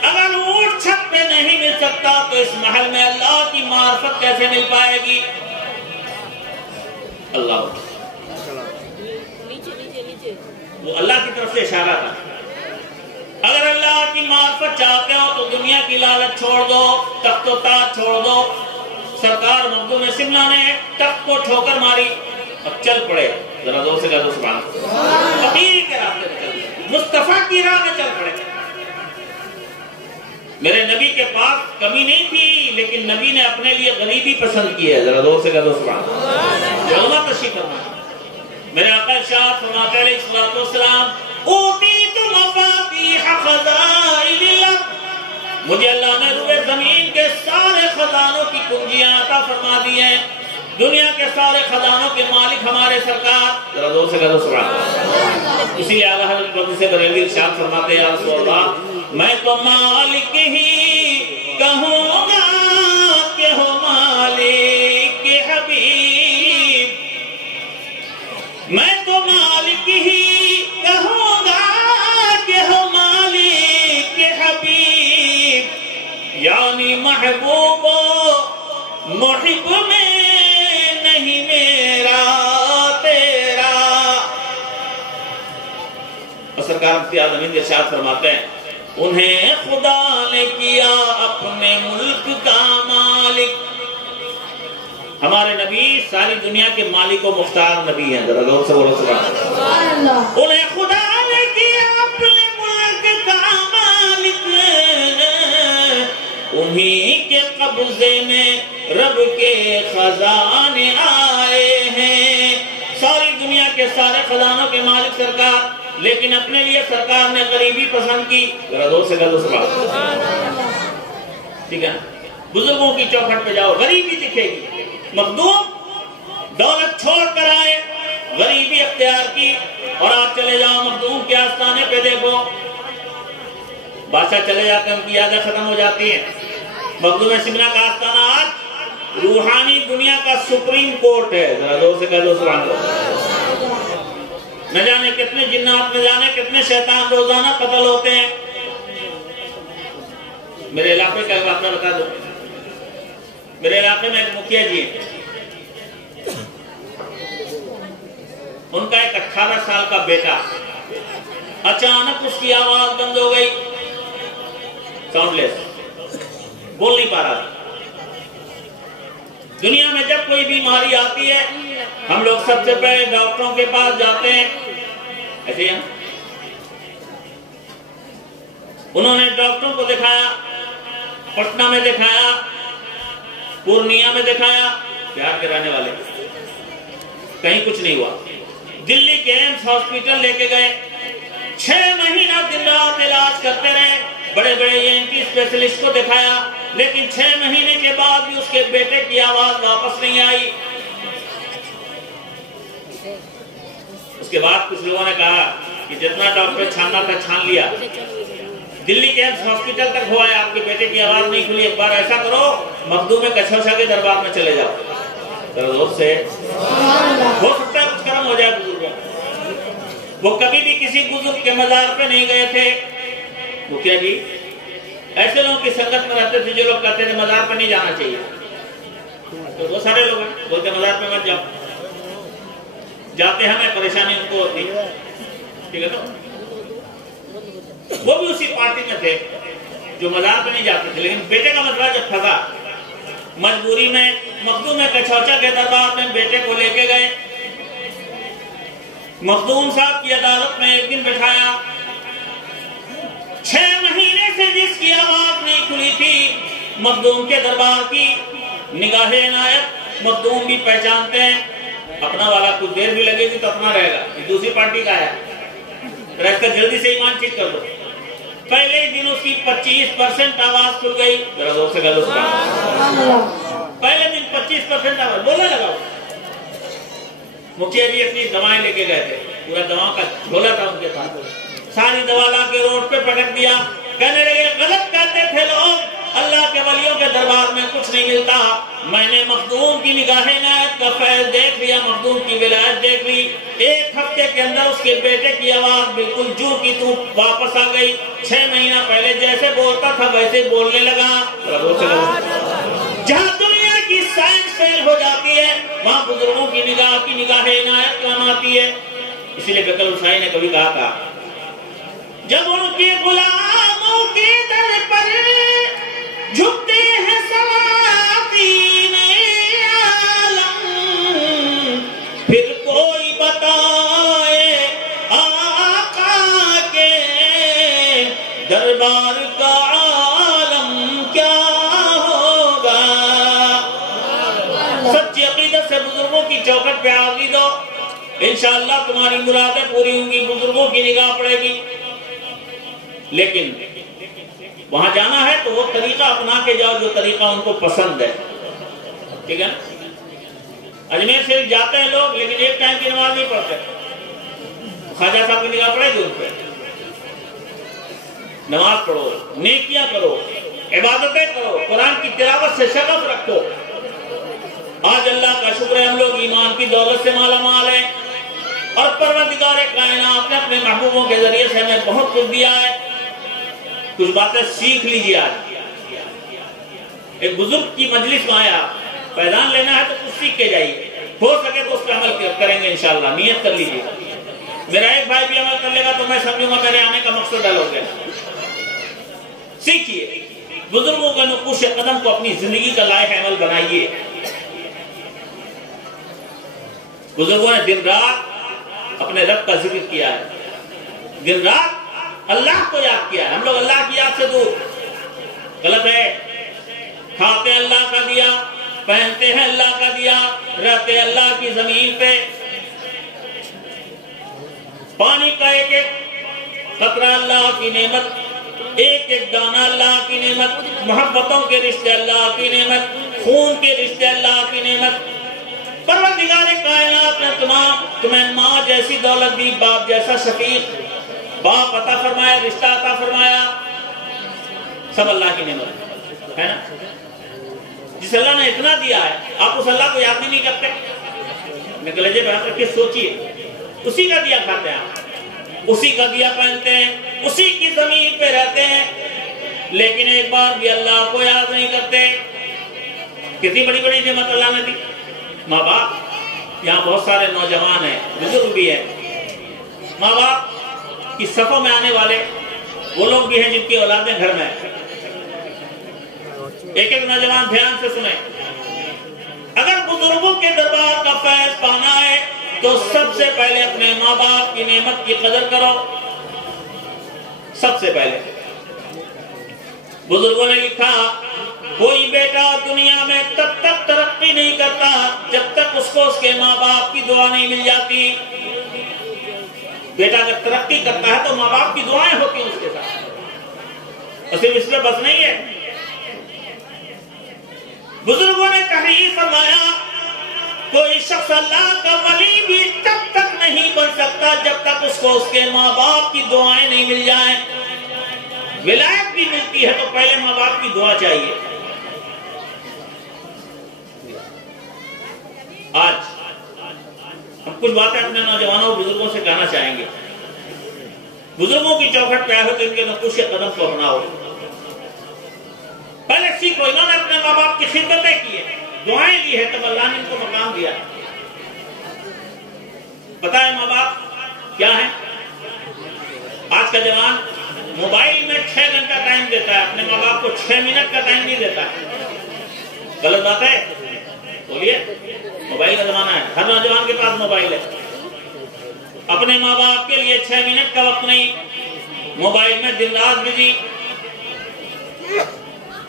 اگر اونٹ چھت پہ نہیں مل سکتا تو اس محل میں اللہ کی معرفت کیسے مل پائے گی؟ اللہ وہ اللہ کی طرف سے اشارہ تھا. اگر اللہ کی معرفت چاہتے ہو تو دنیا کی لالچ چھوڑ دو، تخت و تاج چھوڑ دو. سرکار مخدوم سمنا نے تخت کو ٹھوکر ماری اور چل پڑے. ذرا زور سے کہہ دو سبحان اللہ. فقیر کے راستے میں چل پڑے، مصطفیٰ کی راہ میں چل پڑے. میرے نبی کے پاس کمی نہیں تھی، لیکن نبی نے اپنے لیے غریبی پسند کی ہے. ذرا زور سے کہہ دو سبحان اللہ. علماء تشریف فرمائے. میرے آقا ارشاد فرماتے علیہ الصلوۃ والسلام اوتیت مفاتیح خزائن الارض، مجھے اللہ نے روئے زمین کے سارے خزانوں کی کنجیاں عطا فرما دی ہیں. دنیا کے سارے خزانوں کے مالک ہمارے سرکار. ذرا زور سے کہہ دو سبحان اللہ. اسی لیے اعلیٰ حضرت مفتی سے بریلوی ارشاد فرماتے ہیں یا رسول اللہ میں تو مالک ہی کہوں گا کہ ہو مالک کے حبیب، میں تو مالک ہی کہوں گا کہ ہو مالک کے حبیب، یعنی محبوب و محب میں نہیں میرا تیرا. سرکار مفتی اعظم ہند ارشاد فرماتے ہیں انہیں خدا نے کیا اپنے ملک کا مالک. ہمارے نبی ساری دنیا کے مالک و مختار نبی ہیں. ذرا غور سے بولو سبحان اللہ. انہیں خدا نے کیا اپنے ملک کا مالک، انہی کے قبضے میں رب کے خزانے آئے ہیں. ساری دنیا کے سارے خزانوں کے مالک سرکار، لیکن اپنے لیے سرکار نے غریبی پسند کی. ذرا زور سے کہہ دو سبحان اللہ. ٹھیک ہے نا؟ بزرگوں کی چوکھٹ پہ جاؤ غریبی دکھے گی. مخدوم دولت چھوڑ کر آئے، غریبی اختیار کی، اور آپ چلے جاؤ مخدوم کے آستانے پہ دیکھو بادشاہ چلے جاتے ہیں، ان کی یادیں ختم ہو جاتی ہیں. مخدوم سمنا کا آستانہ آج روحانی دنیا کا سپریم کورٹ ہے. ذرا زور سے کہہ دو سبحان اللہ. نہ جانے کتنے جنات، نہ جانے کتنے شیطان روزانہ قتل ہوتے ہیں. میرے علاقے کا واقعہ بتا دو. میرے علاقے میں ایک مکھیا جی ہیں، ان کا ایک 18 سال کا بیٹا، اچانک اس کی آواز بند ہو گئی، ساؤنڈ لیس، بول نہیں پا رہا۔ دنیا میں جب کوئی بیماری آتی ہے ہم لوگ سب سے پہلے ڈاکٹروں کے پاس جاتے ہیں، ایسے ہیں؟ انہوں نے ڈاکٹروں کو دکھایا، پٹنہ میں دکھایا، پورنیہ میں دکھایا، بہار کے رہنے والے، کہیں کچھ نہیں ہوا۔ دلی کے ایمس ہاسپٹل لے کے گئے، 6 مہینہ دن رات علاج کرتے رہے، بڑے بڑے ENT اسپیشلسٹ کو دکھایا، لیکن 6 مہینے کے بعد بھی اس کے بیٹے کی آواز واپس نہیں آئی۔ اس کے بعد کچھ لوگوں نے کہا کہ جتنا ڈاکٹر چھاننا تھا چھان لیا، دلی کے ایمس ہاسپٹل تک ہوا ہے، آپ کے بیٹے کی آواز نہیں کھلی، ایک بار ایسا کرو مخدوم کچھوچا کے دربار میں چلے جاؤ، زور سے ہو سکتا ہے کچھ کرم ہو جائے بزرگوں۔ وہ کبھی بھی کسی بزرگ کے مزار پہ نہیں گئے تھے، وہ کیا جی ایسے لوگوں کی سنگت میں رہتے تھے جو لوگ کہتے تھے مزار پہ نہیں جانا چاہیے، تو وہ سارے لوگ ہیں بولتے مزار پہ مت جاؤ، جاتے ہمیں پریشانی ان کو ہوتی ہے، ٹھیک ہے؟ تو وہ بھی اسی پارٹی میں تھے جو مزار پہ نہیں جاتے تھے، لیکن بیٹے کا مسئلہ جب پھنسا، مجبوری میں مخدوم کچھوچا کے دربار میں بیٹے کو لے کے گئے، مخدوم صاحب کی عدالت میں ایک دن بٹھایا، 6 مہینے سے جس کی آواز نہیں کھلی تھی، مخدوم کے دربار کی نگاہ عنایت، مخدوم بھی پہچانتے ہیں، اپنا والا کچھ دیر بھی لگے گی تو اپنا رہے گا، یہ دوسری پارٹی کا ہے، رہ کر جلدی سے ایمان ٹھیک کر دو۔ پہلے ہی دن اس کی 25% آواز کھل گئی، ذرا زور سے گلو سنا، پہلے دن 25% آواز بولنے لگا۔ مکھیا جی اپنی دوائیں لے کے گئے تھے، پورا دواؤں کا جھولا تھا ان کے ساتھ، ساری دوا لا کے روڈ پہ پٹک دیا، کہنے لگے غلط کہتے تھے لوگ، اللہ کے ولیوں کے دربار میں کچھ نہیں ملتا، میں نے مخدوم کی نگاہ عنایت کا فیض دیکھ لیا، مخدوم کی ولایت دیکھ لی، 1 ہفتے کے اندر اس کے بیٹے کی آواز بالکل جو کی تو واپس آ گئی، 6 مہینہ پہلے جیسے بولتا تھا ویسے بولنے لگا۔ جہاں دنیا کی سائنس فیل ہو جاتی ہے وہاں بزرگوں کی نگاہ عنایت کام آتی ہے۔ اسی لیے بکل حسین نے کبھی کہا تھا، جب ان کے غلاموں کے در پر جھکتے ہیں سلاطین عالم، پھر کوئی بتائے آقا کے دربار کا عالم کیا ہوگا۔ سچی عقیدت سے بزرگوں کی چوکھٹ پہ حاضری دو، انشاءاللہ تمہاری مرادیں پوری ہوں گی، بزرگوں کی نگاہ پڑے گی۔ لیکن وہاں جانا ہے تو وہ طریقہ اپنا کے جاؤ جو طریقہ ان کو پسند ہے، ٹھیک ہے؟ اجمیر شریف جاتے ہیں لوگ لیکن ایک ٹائم کی نماز نہیں پڑھتے، خواجہ صاحب کی نگاہ پڑے گی ان پہ، نماز پڑھو، نیکیاں کرو، عبادتیں کرو، قرآن کی تلاوت سے شغف رکھو۔ آج اللہ کا شکر ہے ہم لوگ ایمان کی دولت سے مالا مال ہیں، اور پروردگار کائنات نے اپنے محبوبوں کے ذریعے سے ہمیں بہت کچھ دیا ہے۔ کچھ باتیں سیکھ لیجیے۔ آج ایک بزرگ کی مجلس میں آیا، پیغام لینا ہے تو کچھ سیکھ کے جائیے، ہو سکے تو اس پہ عمل کریں گے انشاءاللہ، نیت کر لیجیے۔ میرا ایک بھائی بھی عمل کر لے گا تو میں سمجھوں گا میرے آنے کا مقصد حل ہو گیا۔ سیکھیے، بزرگوں کے نقوش قدم کو اپنی زندگی کا لائق عمل بنائیے۔ بزرگوں نے دن رات اپنے رب کا ذکر کیا ہے، دن رات اللہ کو یاد کیا ہے۔ ہم لوگ اللہ کی یاد سے دور، غلط ہے۔ کھاتے اللہ کا دیا، پہنتے ہیں اللہ کا دیا، رہتے اللہ کی زمین پہ، پانی کا ایک ایک قطرہ اللہ کی نعمت، ایک ایک دانہ اللہ کی نعمت، محبتوں کے رشتے اللہ کی نعمت، خون کے رشتے اللہ کی نعمت۔ پروردگار کائنات نے تمہیں ماں جیسی دولت دی، باپ جیسا شفیق، باپ عطا فرمایا، رشتہ عطا فرمایا، سب اللہ کی نعمت ہے نا۔ جس اللہ نے اتنا دیا ہے آپ اس اللہ کو یاد نہیں کرتے، کلیجے پہ ہاتھ رکھ کے سوچیے، اسی کا دیا کھاتے ہیں آپ، اسی کا دیا پہنتے ہیں، اسی کی زمین پہ رہتے ہیں، لیکن ایک بار بھی اللہ کو یاد نہیں کرتے۔ کتنی بڑی بڑی نعمت اللہ نے دی، ماں باپ، یہاں بہت سارے نوجوان ہیں، بزرگ بھی ہیں، ماں باپ کی صفوں میں آنے والے وہ لوگ بھی ہیں جن کی اولادیں گھر میں ہیں۔ ایک ایک نوجوان دھیان سے سنیں، اگر بزرگوں کے دربار کا فیض پانا ہے تو سب سے پہلے اپنے ماں باپ کی نعمت کی قدر کرو۔ سب سے پہلے بزرگوں نے لکھا، کوئی بیٹا دنیا میں تب تک ترقی نہیں کرتا جب تک اس کو اس کے ماں باپ کی دعا نہیں مل جاتی۔ بیٹا اگر ترقی کرتا ہے تو ماں باپ کی دعائیں ہوتی ہیں اس کے ساتھ، اور صرف اس میں بس نہیں ہے۔ بزرگوں نے تحریر فرمایا، کوئی شخص اللہ کا ولی بھی تب تک نہیں بن سکتا جب تک اس کو اس کے ماں باپ کی دعائیں نہیں مل جائیں۔ ولایت بھی ملتی ہے تو پہلے ماں باپ کی دعا چاہیے۔ آج ہم کچھ باتیں اپنے نوجوانوں اور بزرگوں سے کہنا چاہیں گے۔ بزرگوں کی چوکھٹ پہ آئے ہو تو ان کے نقوش قدم کو اپناؤ، پہلے سیکھو۔ انہوں نے اپنے ماں باپ کی خدمتیں کی ہے، دعائیں دی ہے، تب اللہ نے ان کو مقام دیا۔ پتہ ہے ماں باپ کیا ہے؟ آج کا جوان موبائل میں 6 گھنٹہ ٹائم دیتا ہے، اپنے ماں باپ کو 6 منٹ کا ٹائم نہیں دیتا ہے۔ غلط بات ہے؟ بولیے، موبائل کا زمانہ ہے، ہر نوجوان کے پاس موبائل ہے، اپنے ماں باپ کے لیے 6 منٹ کا وقت نہیں، موبائل میں دن رات بزی۔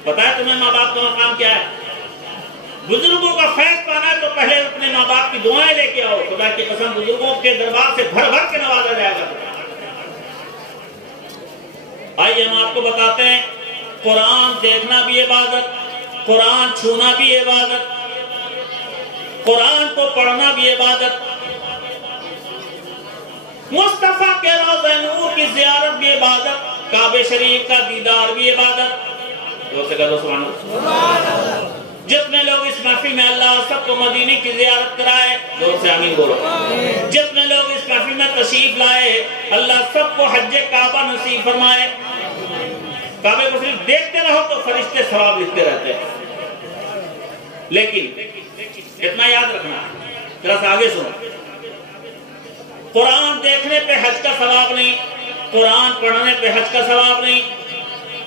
پتا ہے تمہیں ماں باپ کا مقام کیا ہے؟ بزرگوں کا فیض پانا ہے تو پہلے اپنے ماں باپ کی دعائیں لے کے آؤ۔ خدا کی قسم بزرگوں کے دربار سے بھر بھر کے نوازا جائے گا۔ آئیے ہم آپ کو بتاتے ہیں، قرآن دیکھنا بھی عبادت، قرآن چھونا بھی عبادت، قرآن کو پڑھنا بھی عبادت، مصطفیٰ کے روضہ نور کی زیارت بھی عبادت، کعبہ شریف کا دیدار بھی عبادت۔ سبحان اللہ۔ جتنے لوگ اس محفل میں اللہ سب کو مدینے کی زیارت کرائے، زور سے آمین بولو۔ جتنے لوگ اس محفل میں تشریف لائے، اللہ سب کو حج کعبہ نصیب فرمائے۔ کعبے کو صرف دیکھتے رہو تو فرشتے ثواب لکھتے رہتے ہیں، لیکن اتنا یاد رکھنا، ذرا سا آگے سنو، قرآن دیکھنے پہ حج کا ثواب نہیں، قرآن پڑھنے پہ حج کا ثواب نہیں،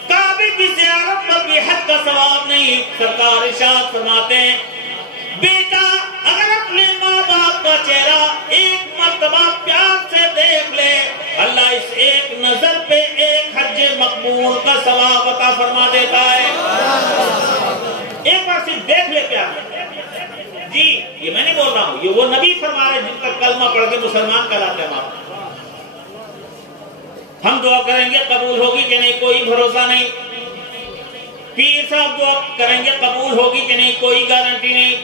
کعبے کی زیارت پر بھی حج کا ثواب نہیں۔ سرکار ارشاد فرماتے ہیں، بیٹا اگر اپنے ماں باپ کا چہرہ ایک مرتبہ پیار سے دیکھ لے، اللہ اس ایک نظر پہ ایک حج مقبول کا ثواب عطا فرما دیتا ہے۔ ایک بار صرف دیکھ لے پیار۔ جی یہ میں نہیں بول رہا ہوں، یہ وہ نبی فرما رہے جن کا کلمہ پڑھ کے مسلمان کہلاتے ہیں۔ ہم دعا کریں گے قبول ہوگی کہ نہیں کوئی بھروسہ نہیں، پیر صاحب دعا کریں گے قبول ہوگی کہ نہیں کوئی گارنٹی نہیں،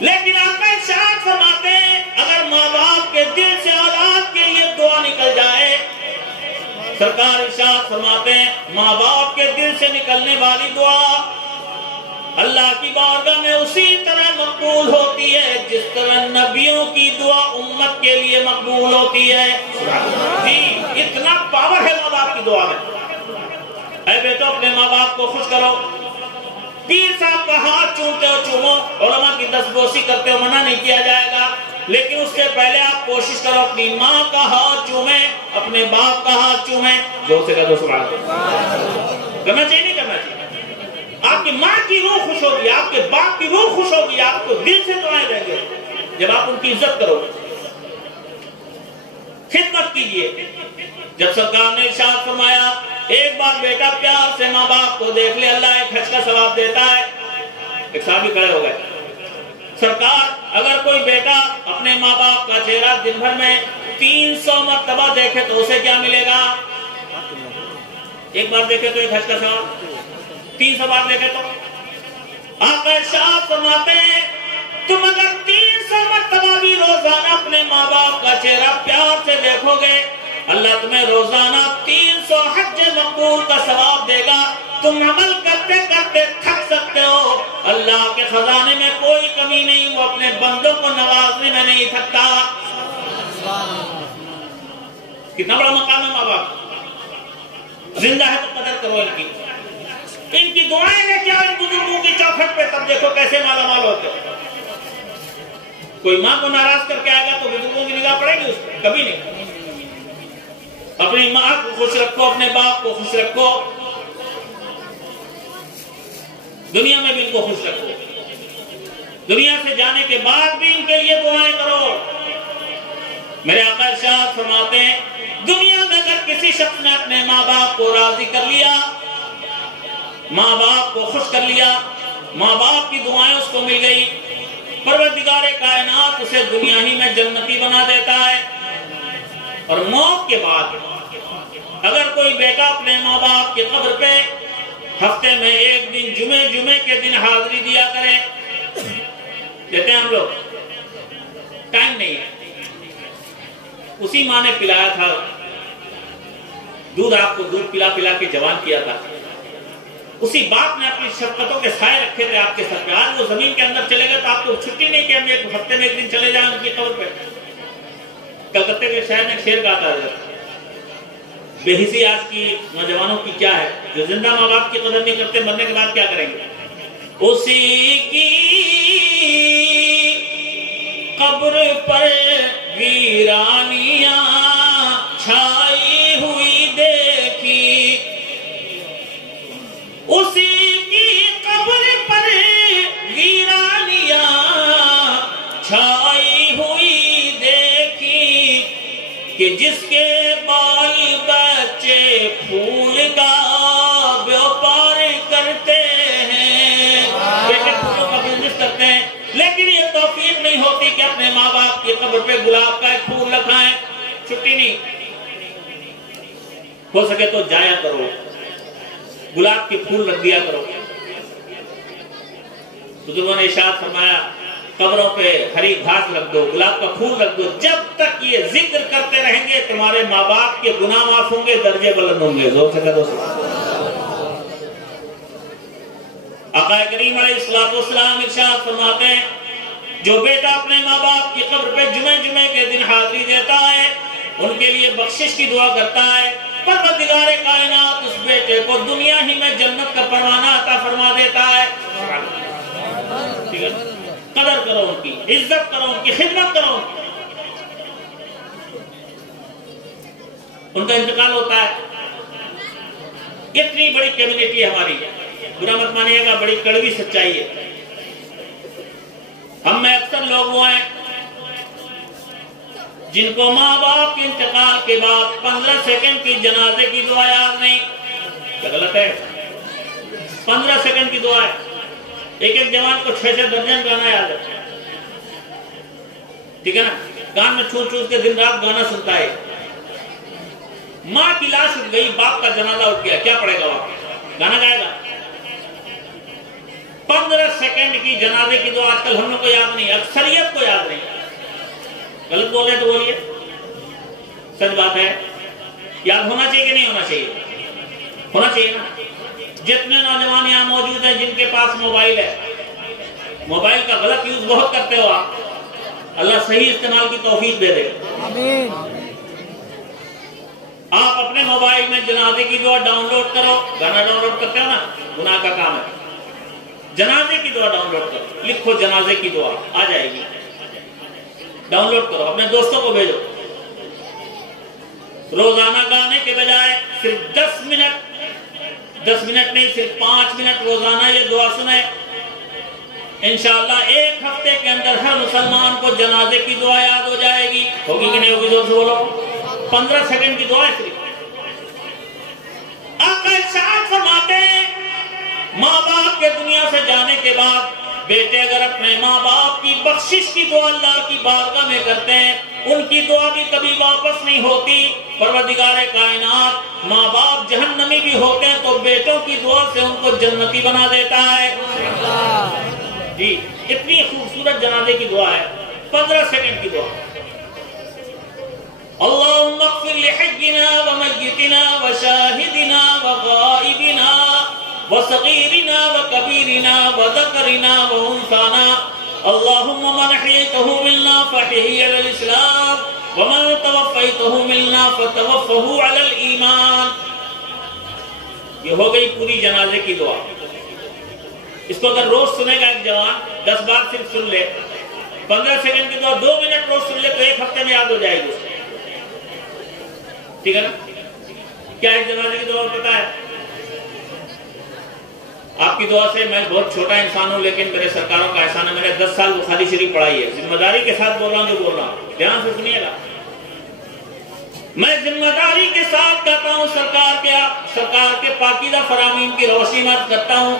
لیکن آقا ارشاد فرماتے ہیں اگر ماں باپ کے دل سے اولاد کے لیے دعا نکل جائے، سرکار ارشاد فرماتے ہیں ماں باپ کے دل سے نکلنے والی دعا اللہ کی بارگاہ میں اسی طرح مقبول ہوتی ہے جس طرح نبیوں کی دعا امت کے لیے مقبول ہوتی ہے۔ جی اتنا پاور ہے ماں باپ کی دعا میں۔ اے بیٹو اپنے ماں باپ کو خوش کرو، پیر صاحب کا ہاتھ چومتے ہو چومو، علماء کی دستبوسی کرتے ہو منع نہیں کیا جائے گا، لیکن اس سے پہلے آپ کوشش کرو اپنی ماں کا ہاتھ چومیں، اپنے باپ کا ہاتھ چومیں۔ زور سے کہو سبحان اللہ۔ کرنا چاہیے نہیں کرنا چاہیے؟ آپ کی ماں کی روح خوش ہوگی، آپ کے باپ کی روح خوش ہوگی، آپ کو دل سے دعائیں دیں گے جب آپ ان کی عزت کرو، خدمت کیجئے۔ جب سرکار نے ارشاد فرمایا ایک بار بیٹا پیار سے ماں باپ کو دیکھ لے اللہ ایک حج کا ثواب دیتا ہے، ایک صحابی کھڑے ہو گئے، سرکار اگر کوئی بیٹا اپنے ماں باپ کا چہرہ دن بھر میں 300 مرتبہ دیکھے تو اسے کیا ملے گا؟ ایک بار دیکھے تو ایک حج کا ثواب، 300 بار دیکھے تو؟ آقا ارشاد فرماتے ہیں تم اگر 300 مرتبہ بھی روزانہ اپنے ماں باپ کا چہرہ پیار سے دیکھو گے، اللہ تمہیں روزانہ 300 حج مقبول کا ثواب دے گا۔ تم عمل کرتے کرتے تھک سکتے ہو، اللہ کے خزانے میں کوئی کمی نہیں، وہ اپنے بندوں کو نوازنے میں نہیں تھکتا۔ کتنا بڑا مقام ہے ماں باپ، زندہ ہے تو قدر کرو ان کی دعائیں لے کے آؤ ان بزرگوں کی چوکھٹ پہ، تب دیکھو کیسے مالا مال ہوتے۔ کوئی ماں کو ناراض کر کے آئے گا تو بزرگوں کی نگاہ پڑے گی اس پر؟ کبھی نہیں۔ اپنی ماں کو خوش رکھو، اپنے باپ کو خوش رکھو، دنیا میں بھی ان کو خوش رکھو، دنیا سے جانے کے بعد بھی ان کے لیے دعائیں کرو۔ میرے آقا ارشاد فرماتے ہیں دنیا میں اگر کسی شخص نے اپنے ماں باپ کو راضی کر لیا، ماں باپ کو خوش کر لیا، ماں باپ کی دعائیں اس کو مل گئی، پروردگار کائنات اسے دنیا ہی میں جنتی بنا دیتا ہے۔ اور موت کے بعد اگر کوئی بیٹا اپنے ماں باپ کی قبر پہ ہفتے میں ایک دن جمعے کے دن حاضری دیا کرے، کہتے ہیں ہم لوگ ٹائم نہیں ہے، اسی ماں نے پلایا تھا دودھ، آپ کو دودھ پلا پلا کے جوان کیا تھا، اسی باپ نے اپنی شفقتوں کے سائے رکھے تھے آپ کے سر پہ، آج وہ زمین کے اندر چلے گئے تو آپ کو چھٹی نہیں کہ ہم ایک ہفتے میں ایک دن چلے جائیں ان کی قبر پہ۔ کلکتے کے شہر میں ایک شعر گاتا ہے، بے حسی آج کی نوجوانوں کی کیا ہے، جو زندہ ماں باپ کی قدر نہیں کرتے مرنے کے بعد کیا کریں گے؟ اسی کی قبر پر ویرانیاں چھائی ہوئی دیکھی، اسی کی قبر پر ویرانیاں چھائی ہوئی دیکھی، کہ جس کے بال بچے پھول کا بیوپار کرتے ہیں، بیٹے پھولوں کا بزنس کرتے ہیں، لیکن یہ توفیق نہیں ہوتی کہ اپنے ماں باپ کی قبر پہ گلاب کا ایک پھول رکھائیں، چھٹی نہیں۔ ہو سکے تو جایا کرو، گلاب کے پھول رکھ دیا کرو۔ بزرگوں نے ارشاد فرمایا قبروں پہ ہری گھاس رکھ دو، گلاب کا پھول رکھ دو، جب تک یہ ذکر کرتے رہیں گے تمہارے ماں باپ کے گناہ معاف ہوں گے، درجے بلند ہوں گے۔ زور سے کہہ دو سبحان اللہ۔ آقا کریم علیہ السلام ارشاد فرماتے ہیں جو بیٹا اپنے ماں باپ کی قبر پہ جمعے کے دن حاضری دیتا ہے، ان کے لیے بخشش کی دعا کرتا ہے، پروردگار کائنات اس بیٹے کو دنیا ہی میں جنت کا پروانہ عطا فرما دیتا ہے۔ ٹھیک ہے، قدر کرو ان کی، عزت کرو ان کی، خدمت کرو ان کا انتقال ہوتا ہے۔ اتنی بڑی کمیونٹی ہماری، برا مت مانیے گا، بڑی کڑوی سچائی ہے۔ ہم میں اکثر لوگ وہ ہیں جن کو ماں باپ کے انتقال کے بعد 15 سیکنڈ کی جنازے کی دعا یاد نہیں۔ کیا غلط ہے؟ 15 سیکنڈ کی دعا ہے، ایک جوان کو 6 درجن گانا یاد ہے، ٹھیک ہے نا، کان میں چھوٹ کے دن رات گانا سنتا ہے۔ ماں کی لاش اٹھ گئی، باپ کا جنازہ اٹھ گیا، کیا پڑے گا وہاں؟ گانا گائے گا؟ 15 سیکنڈ کی جنازے کی دعا آج کل ہم لوگ کو یاد نہیں، اکثریت کو یاد نہیں۔ غلط بول رہے تو بولیے، سچ بات ہے، یاد ہونا چاہیے کہ نہیں ہونا چاہیے؟ ہونا چاہیے نا۔ جتنے نوجوان یہاں موجود ہیں جن کے پاس موبائل ہے، موبائل کا غلط یوز بہت کرتے ہو آپ، اللہ صحیح استعمال کی توفیق دے دے۔ آمین۔ آپ اپنے موبائل میں جنازے کی دعا ڈاؤن لوڈ کرو، گانا ڈاؤن لوڈ کرتے ہو نا، گناہ کا کام ہے۔ جنازے کی دعا ڈاؤن لوڈ کرو، لکھو جنازے کی دعا، آ جائے گی، ڈاؤن لوڈ کرو، اپنے دوستوں کو بھیجو۔ روزانہ گانے کے بجائے صرف 10 منٹ نہیں، صرف 5 منٹ روزانہ یہ دعا سنیں، انشاءاللہ ایک ہفتے کے اندر ہر مسلمان کو جنازے کی دعا یاد ہو جائے گی۔ ہوگی کہ نہیں ہوگی؟ زور سے بولو۔ 15 سیکنڈ کی دعا ہے صرف۔ آقا ارشاد فرماتے ہیں ماں باپ کے دنیا سے جانے کے بعد بیٹے اگر اپنے ماں باپ کی بخشش کی دعا اللہ کی بارگاہ میں کرتے ہیں، ان کی دعا بھی کبھی واپس نہیں ہوتی۔ پروردگار کائنات ماں باپ جہنمی بھی ہوتے ہیں تو بیٹوں کی دعا سے ان کو جنتی بنا دیتا ہے۔ جی، اتنی خوبصورت جنازے کی دعا ہے، 15 سیکنڈ کی دعا۔ اللهم اغفر لحينا وميتنا وشاهدنا وغائبنا وصغيرنا وكبيرنا وذكرنا وانثانا اللهم من احييته منا فاحيه على الاسلام ومن توفيته منا فتوفه على الايمان۔ یہ ہو گئی پوری جنازے کی دعا۔ اس کو اگر روز سنے گا ایک جوان 10 بار صرف سن لے 15 سیکنڈ کی دعا 2 منٹ روز سن لے تو 1 ہفتے میں یاد ہو جائے گی اس کو. ٹھیک ہے نا؟ کیا ہے جنازے کی دعا پتا ہے؟ آپ کی دعا سے میں بہت چھوٹا انسان ہوں لیکن میرے سرکاروں کا احسان ہے. میں نے 10 سال بخاری شریف پڑھائی ہے. ذمہ داری کے ساتھ بول رہا ہوں جو بول رہا ہوں, دھیان سے سنیے گا. میں ذمہ داری کے ساتھ کہتا ہوں سرکار کے پاکیزہ فرامین کی روشنی مت کرتا ہوں.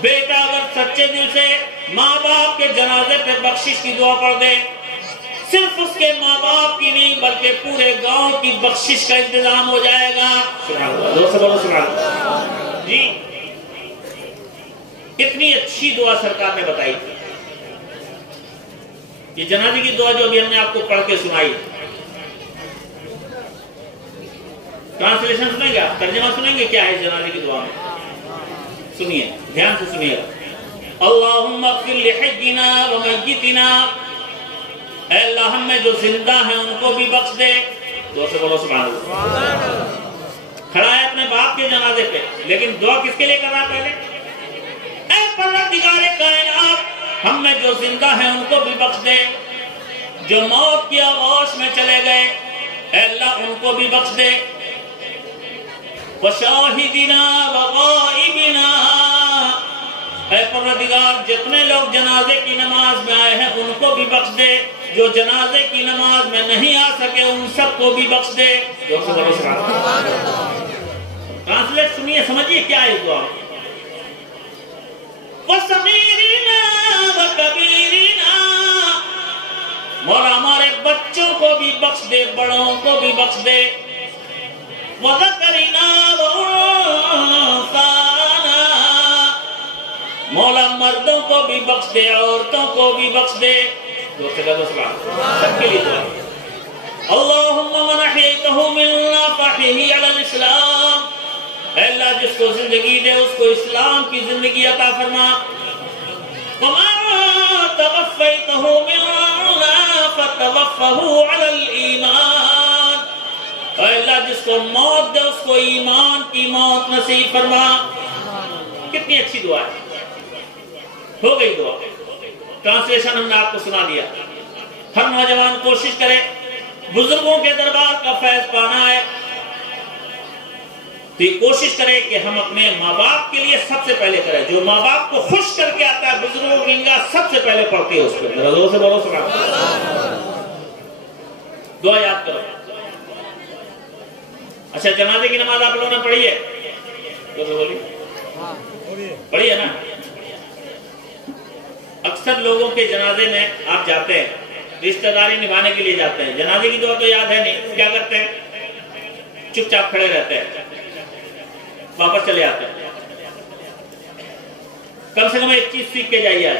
بیٹا اگر سچے دل سے ماں باپ کے جنازے پہ بخشش کی دعا پڑھ دے, صرف اس کے ماں باپ کی نہیں بلکہ پورے گاؤں کی بخشش کا انتظام ہو جائے گا. سبحان اللہ. جی اتنی اچھی دعا سرکار نے بتائی تھی. یہ جنازے کی دعا جو ابھی ہم نے آپ کو پڑھ کے سنائی, ٹرانسلیشن سنیں گے آپ, ترجمہ سنیں گے کیا ہے جنازے کی دعا میں؟ سنیے, دھیان سے سنیے. اللہم اغفر لحینا و میتنا, اے اللہ ہم میں جو زندہ ہیں ان کو بھی بخش دے. دعا سے بولو سبحان اللہ. کھڑا ہے اپنے باپ کے جنازے پہ, لیکن دعا کس کے لیے کر رہا ہے پہلے؟ اے پروردگار کائنات ہم میں جو زندہ ہیں ان کو بھی بخش دے, جو موت کی آغوش میں چلے گئے اے اللہ ان کو بھی بخش دے. وشاہدنا وغائبنا, اے پروردگار جتنے لوگ جنازے کی نماز میں آئے ہیں ان کو بھی بخش دے, جو جنازے کی نماز میں نہیں آ سکے ان سب کو بھی بخش دے. ٹرانسلیٹ سنیے, سمجھیے کیا ہے دعا. وَصَغِيرِنَا وَكَبِيرِنَا, مولا ہمارے بچوں کو بھی بخش دے, بڑوں کو بھی بخش دے. وَذَكَرِنَا وَأُنثَانَا, مولا مردوں کو بھی بخش دے, عورتوں کو بھی بخش دے. سب کے لیے دعا. اللہم من احییتہ منا فاحیہ علی الاسلام, اے اللہ جس کو زندگی دے اس کو اسلام کی زندگی عطا فرما. وَمَن تَوَفَّیْتَهُ مِنَّا فَتَوَفَّهُ عَلَى الْإِيمَانِ, اے اللہ جس کو موت دے اس کو ایمان کی موت نصیب فرما. کتنی اچھی دعا ہے. ہو گئی دعا. ٹرانسلیشن ہم نے آپ کو سنا دیا. ہر نوجوان کوشش کرے, بزرگوں کے دربار کا فیض پانا ہے تو یہ کوشش کرے کہ ہم اپنے ماں باپ کے لیے سب سے پہلے کریں. جو ماں باپ کو خوش کر کے آتا ہے بزرگوں کی نگاہ سب سے پہلے پڑھتے ہیں اس پہ. زور سے بولو سبحان اللہ. دعا یاد کرو. اچھا جنازے کی نماز آپ لوگوں نے پڑھی ہے؟ پڑھی ہے نا. اکثر لوگوں کے جنازے میں آپ جاتے ہیں, رشتہ داری نبھانے کے لیے جاتے ہیں, جنازے کی دعا تو یاد ہے نہیں, کیا کرتے ہیں؟ چپ چاپ کھڑے رہتے ہیں, واپس چلے آتے ہیں. کم سے کم ایک چیز سیکھ کے جائیے.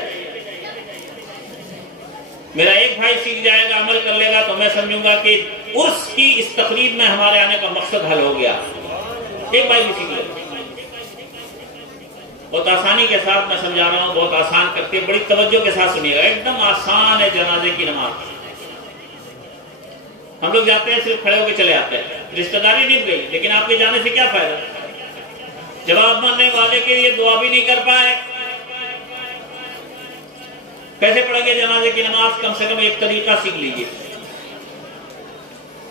میرا ایک بھائی سیکھ جائے گا, عمل کر لے گا تو میں سمجھوں گا کہ عرس کی اس تقریب میں ہمارے آنے کا مقصد حل ہو گیا. ایک بھائی بھی سیکھ لے. بہت آسانی کے ساتھ میں سمجھا رہا ہوں, بہت آسان کرتے, بڑی توجہ کے ساتھ سنیے گا. ایک دم آسان ہے جنازے کی نماز. ہم لوگ جاتے ہیں صرف کھڑے ہو کے چلے آتے ہیں, رشتہ داری نبھ گئی, لیکن آپ کے جانے سے کیا فائدہ؟ جواب ماننے والے کے لیے دعا بھی نہیں کر پائے. کیسے پڑھیں گے جنازے کی نماز؟ کم سے کم ایک طریقہ سیکھ لیجیے.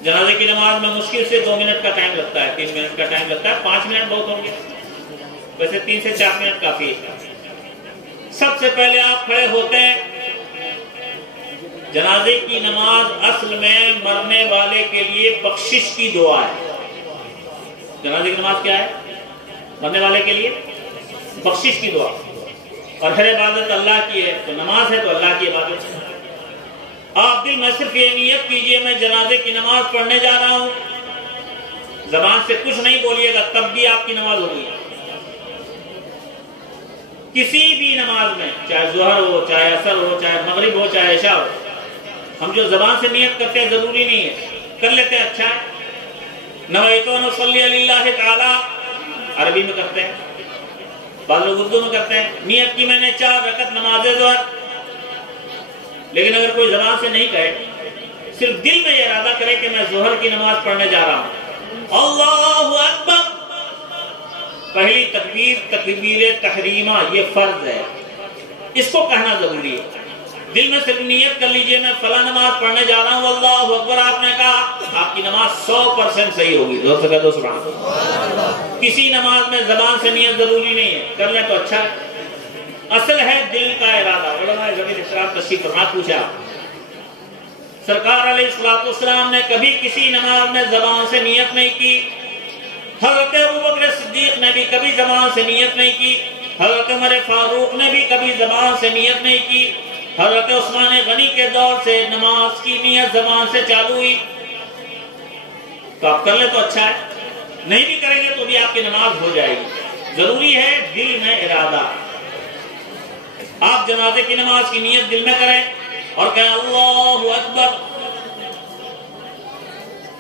جنازے کی نماز میں مشکل سے 2 منٹ کا ٹائم لگتا ہے, 3 منٹ کا ٹائم لگتا ہے, 5 منٹ بہت ہوں گے, ویسے 3 سے 4 منٹ کافی ہے. سب سے پہلے آپ کھڑے ہوتے ہیں. جنازے کی نماز اصل میں مرنے والے کے لیے بخشش کی دعا ہے. جنازے کی نماز کیا ہے؟ مرنے والے کے لیے بخشش کی دعا. اور ہر عبادت اللہ کی ہے, تو نماز ہے تو اللہ کی عبادت ہے. آپ دل میں صرف یہ نیت کیجئے میں جنازے کی نماز پڑھنے جا رہا ہوں. زبان سے کچھ نہیں بولیے گا, تب بھی آپ کی نماز ہوگی. کسی بھی نماز میں, چاہے ظہر ہو, چاہے عصر ہو, چاہے مغرب ہو, چاہے عشاء ہو, ہم جو زبان سے نیت کرتے ہیں ضروری نہیں ہے, کر لیتے ہیں, اچھا ہے. نویت ان اصلی علی اللہ تعالی عربی میں کرتے ہیں, بعض لوگ اردو میں کرتے ہیں. نیت کی میں نے 4 رکعت نماز ظہر. لیکن اگر کوئی زبان سے نہیں کہے, صرف دل میں یہ ارادہ کرے کہ میں ظہر کی نماز پڑھنے جا رہا ہوں, اللہ اکبر, پہلی تکبیر تکبیر تحریمہ, یہ فرض ہے, اس کو کہنا ضروری ہے. دل میں صرف نیت کر لیجئے میں فلاں نماز پڑھنے جا رہا ہوں اللہ اکبر آپ نے کہا، آپ کی نماز 100% صحیح ہوگی. دوست کہہ دو سبحان اللہ. کسی نماز میں زبان سے نیت ضروری نہیں ہے، کر لیں تو اچھا ہے. اصل ہے دل کا ارادہ. علماء زمین اشراف تشریف فرما پوچھا سرکار علیہ السلام نے کبھی کسی نماز میں زبان سے نیت نہیں کی. حضرت ابوبکر صدیق نے بھی کبھی زبان سے نیت نہیں کی. حضرت عمر فاروق نے بھی کبھی زبان سے نیت نہیں کی. حضرت عثمان غنی کے دور سے نماز کی نیت زبان سے چالو ہوئی. تو آپ کر لیں تو اچھا ہے، نہیں بھی کریں گے تو بھی آپ کی نماز ہو جائے گی. ضروری ہے دل میں ارادہ. آپ جنازے کی نماز کی نیت دل میں کریں اور کہیں اللہ اکبر.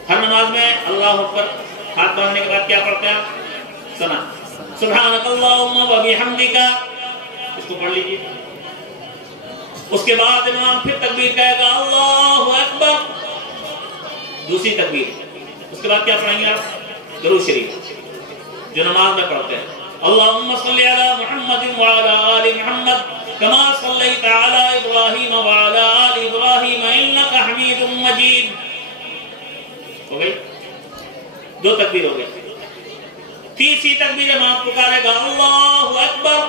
ہر نماز میں اللہ اکبر ہاتھ باندھنے کے بعد کیا پڑھتے ہیں؟ سنا سبحانک اللہم و بحمدک، اس کو پڑھ لیجیے. اس کے بعد امام پھر تکبیر کہے گا اللہ اکبر، دوسری تکبیر. اس کے بعد کیا پڑھیں گے آپ؟ درود شریف جو نماز میں پڑھتے ہیں. اللہم صلی علی محمد وعلی آل محمد کما صلیت علی ابراہیم وعلی آل ابراہیم انک حمید مجید. ہو گئی؟ 2 تکبیر ہو گئی. تیسری تکبیر امام پکارے گا اللہ اکبر.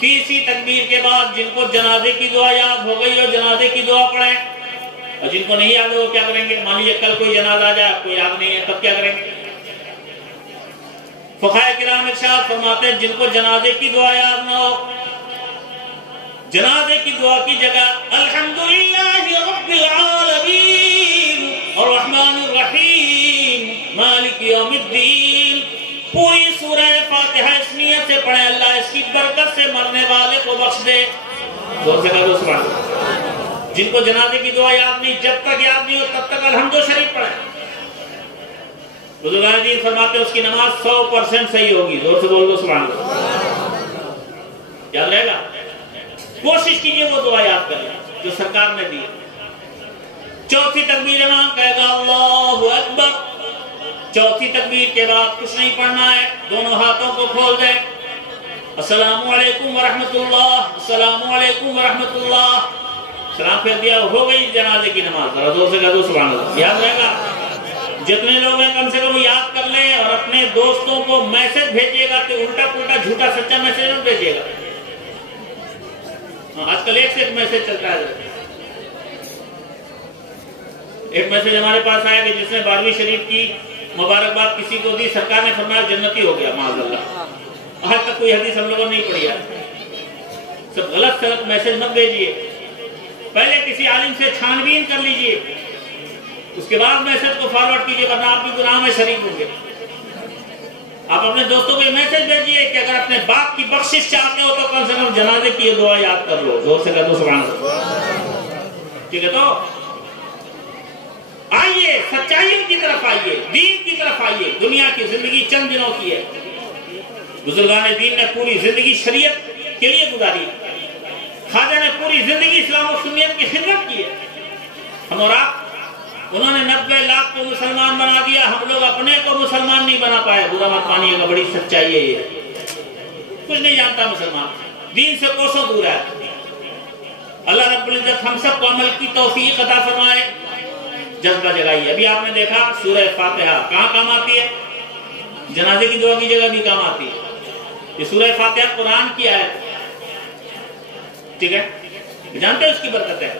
تیسری تکبیر کے بعد جن کو جنازے کی دعا یاد ہو گئی اور جنازے کی دعا پڑھیں، اور جن کو نہیں یاد ہو کیا کریں گے؟ مان لیجیے کل کوئی جنازہ آ جائے، آپ کو یاد نہیں ہے، تب کیا کریں گے؟ فقہائے کرام ارشاد فرماتے ہیں جن کو جنازے کی دعا یاد نہ ہو، جنازے کی دعا کی جگہ الحمدللہ رب العالمین الرحمن الرحیم مالک یوم الدین پوری سورہ فاتحہ اس نیت سے پڑھیں اللہ اس کی برکت سے مرنے والے کو بخش دے. زور سے کہو سبحان اللہ. جن کو جنازے کی دعا یاد نہیں، جب تک یاد نہیں ہو تب تک الحمد شریف پڑھیں. بزرگان دین فرماتے ہیں اس کی نماز 100% صحیح ہوگی. زور سے بول دو سبحان اللہ. یاد رہے گا. کوشش کیجئے وہ دعا یاد کر لیں جو سرکار نے دی. چوتھی تکبیر امام کہے گا اللہ اکبر. چوتھی تکبیر کے بعد کچھ نہیں پڑھنا ہے، دونوں ہاتھوں کو کھول دیں. السلام علیکم ورحمت اللہ، السلام علیکم ورحمت اللہ. سلام پھیر دیا، ہو گئی جنازے کی نماز. ذرا زور سے کہہ دو سبحان اللہ. یاد رہے گا. جتنے لوگ ہیں کم سے کم یاد کر لیں اور اپنے دوستوں کو میسج بھیجیے گا کہ الٹا پلٹا جھوٹا سچا میسج نہ بھیجیے گا. آج کل ایک سے ایک میسج چلتا ہے. ایک میسج ہمارے پاس آیا کہ جس نے 12ویں شریف کی مبارکباد کسی کو دی، سرکار نے فرمایا جنتی ہو گیا معاذ اللہ. آج تک کوئی حدیث ہم لوگوں نے نہیں پڑھی ہے. سب غلط سلط میسج مت بھیجیے. پہلے کسی عالم سے چھان بین کر لیجئے، اس کے بعد میسج کو فارورڈ کیجئے، ورنہ آپ بھی گناہ میں شریک ہوں گے. آپ اپنے دوستوں کو یہ میسج بھیجیے کہ اگر اپنے باپ کی بخشش چاہتے ہو تو کم سے کم جنازے کی یہ دعا یاد کر لو. زور سے کہہ دو سبحان اللہ. ٹھیک ہے؟ تو آئیے سچائیوں کی طرف آئیے، دین کی طرف آئیے. دنیا کی زندگی چند دنوں کی ہے. بزرگان دین نے پوری زندگی شریعت کے لیے گزاری. خواجہ نے پوری زندگی اسلام و سنت کی خدمت کی ہے. ہم اور آپ، انہوں نے 90 لاکھ کو مسلمان بنا دیا، ہم لوگ اپنے کو مسلمان نہیں بنا پائے. برا مت مانیے گا، بڑی سچائی ہے یہ. کچھ نہیں جانتا مسلمان، دین سے کوسوں دور ہے. اللہ رب العزت ہم سب کو عمل کی توفیق عطا فرمائے، جذبہ جگائیے. ابھی آپ نے دیکھا سورہ فاتحہ کہاں کام آتی ہے؟ جنازے کی دعا کی جگہ بھی کام آتی ہے. یہ سورہ فاتحہ قرآن کی آیت، ٹھیک ہے؟ جانتے ہیں اس کی برکت ہے.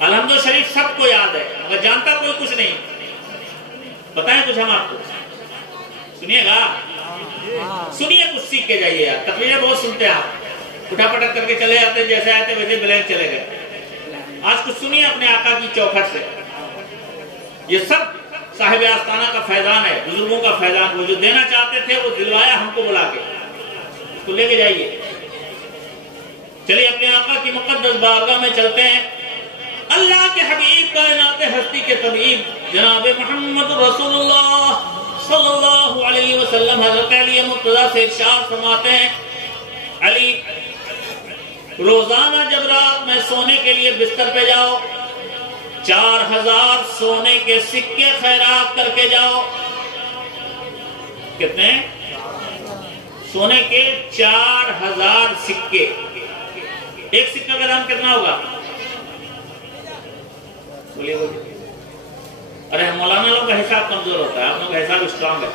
الحمد شریف سب کو یاد ہے، اگر جانتا کوئی کچھ نہیں. بتائیں کچھ ہم آپ کو. سنیے گا، سنیے کچھ سیکھ کے جائیے. یار تقریریں بہت سنتے ہیں آپ، اٹھا پٹک کر کے چلے جاتے، جیسے آئے تھے ویسے بلینک چلے گئے. آج کچھ سنیے اپنے آقا کی چوکھٹ سے. یہ سب صاحب آستانہ کا فیضان ہے، بزرگوں کا فیضان. وہ جو دینا چاہتے تھے وہ دلوایا ہم کو بلا کے. اس کو لے کے جائیے. چلیے اپنے آقا کی مقدس بارگاہ میں چلتے ہیں. اللہ کے حبیب کائنات ہستی کے طبیب جناب محمد رسول اللہ صلی اللہ علیہ وسلم حضرت علی مرتضیٰ سے ارشاد فرماتے ہیں، علی روزانہ جب رات میں سونے کے لیے بستر پہ جاؤ، 4000 سونے کے سکے خیرات کر کے جاؤ. کتنے؟ سونے کے 4000 سکے. ایک سکہ کا دام کتنا ہوگا؟ بولیے بولیے. ارے مولانا لوگ کا حساب کمزور ہوتا ہے، آپ لوگ کا حساب اسٹرانگ ہے.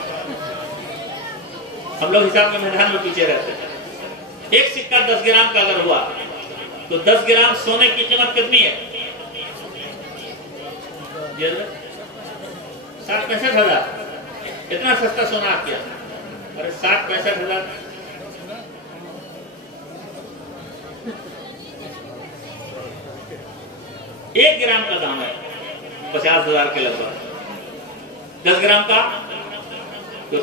ہم لوگ حساب کے میدان میں پیچھے رہتے ہیں. ایک سکہ 10 گرام کا اگر ہوا تو 10 گرام سونے کی قیمت کتنی ہے؟ 60-65 ہزار. اتنا سستا سونا آپ کیا؟ ارے 60-65 ہزار. ایک گرام کا دام ہے 50 ہزار کے لگ بھگ. 10 گرام کا تو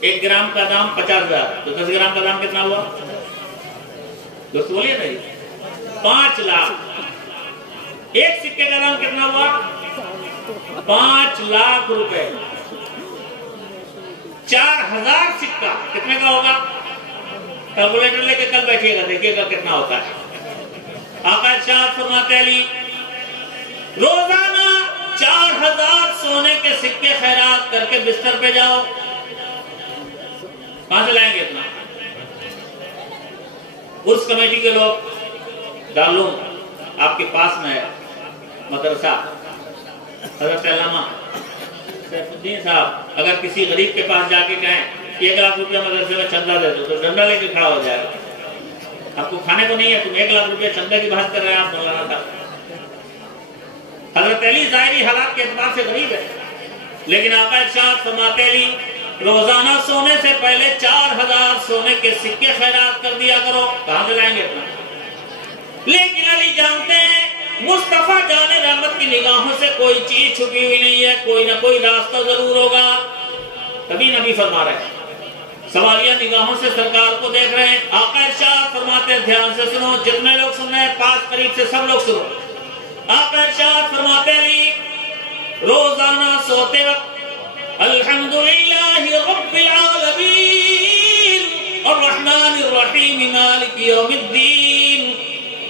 ایک گرام کا دام 50 ہزار، تو 10 گرام کا دام کتنا ہوا؟ دوست بولیے نا جی، 5 لاکھ. ایک سکے کا دام کتنا ہوا؟ 5 لاکھ روپے. 4000 سکہ کتنے کا ہوگا؟ کیلکولیٹر لے کے کل بیٹھیے گا، دیکھیے گا کتنا ہوتا ہے. آقا ارشاد فرماتے علی روزانہ 4000 سونے کے سکے خیرات کر کے بستر پہ جاؤ. کہاں سے لائیں گے اتنا؟ اس کمیٹی کے لوگ دارالعلوم آپ کے پاس میں ہے مدرسہ حضرت علامہ سیف الدین صاحب، اگر کسی غریب کے پاس جا کے کہیں کہ 1 لاکھ روپیہ مدرسے میں چندہ دے دو تو ڈنڈا لے کے کھڑا ہو جائے گا. آپ کو کھانے کو نہیں ہے، تم 1 لاکھ روپیہ چندہ کی بات کر رہے ہیں آپ مولانا صاحب. حضرت علی ظاہری حالات کے اعتبار سے غریب ہے، لیکن آقا ارشاد فرماتے علی روزانہ سونے سے پہلے 4000 سونے کے سکے خیرات کر دیا کرو. کہاں سے لائیں گے اتنا؟ لیکن علی جانتے ہیں مصطفیٰ جان رحمت کی نگاہوں سے کوئی چیز چھپی ہوئی نہیں ہے، کوئی نہ کوئی راستہ ضرور ہوگا. تبھی نبی فرما رہے ہیں، سوالیہ نگاہوں سے سرکار کو دیکھ رہے ہیں. آقا ارشاد فرماتے ہیں دھیان سے سنو، جتنے لوگ سن رہے ہیں پاس قریب سے سب لوگ سنو. آقا ارشاد فرماتے علی روزانہ سوتے وقت الحمدللہ رب العالمین الرحمن الرحیم مالک یوم الدین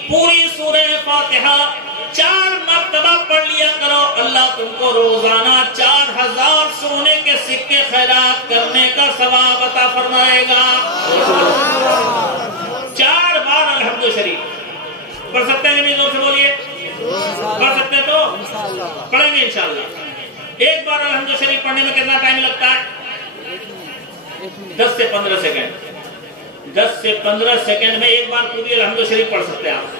پوری سورہ فاتحہ 4 مرتبہ پڑھ لیا کرو. اللہ تم کو روزانہ 4000 سونے کے سکے خیرات کرنے کا ثواب عطا فرمائے گا. 4 بار الحمد شریف پڑھ سکتے ہیں؟ نہیں زور سے بولیے. پڑھ سکتے ہیں تو پڑھیں گے انشاءاللہ. ایک بار الحمد شریف پڑھنے میں کتنا ٹائم لگتا ہے؟ 10 سے 15 سیکنڈ. 10 سے 15 سیکنڈ میں ایک بار پوری الحمد شریف پڑھ سکتے ہیں آپ.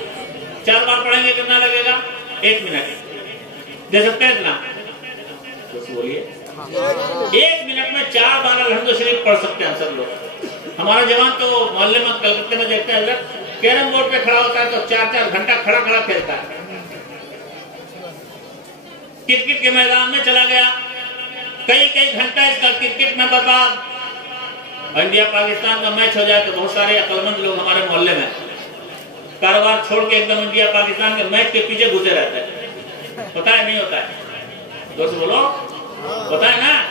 4 بار پڑھیں گے کتنا لگے گا؟ 1 منٹ. دے سکتے ہیں اتنا؟ بولیے. 1 منٹ میں 4 بار الحمد شریف پڑھ سکتے ہیں سب لوگ. ہمارا جوان تو محلے میں کلکتے میں دیکھتے ہیں کیرم بورڈ پہ کھڑا ہوتا ہے تو 4 گھنٹہ کھڑا کھیلتا ہے. کرکٹ کے میدان میں چلا گیا، کئی گھنٹہ اس کا کرکٹ میں برباد. انڈیا پاکستان کا میچ ہو جائے تو بہت سارے عقل مند لوگ ہمارے محلے میں کاروبار چھوڑ کے ایک دم انڈیا پاکستان کے میچ کے پیچھے گھسے رہتے ہیں. ہوتا ہے نہیں ہوتا ہے؟ دوست بولو ہوتا ہے نا.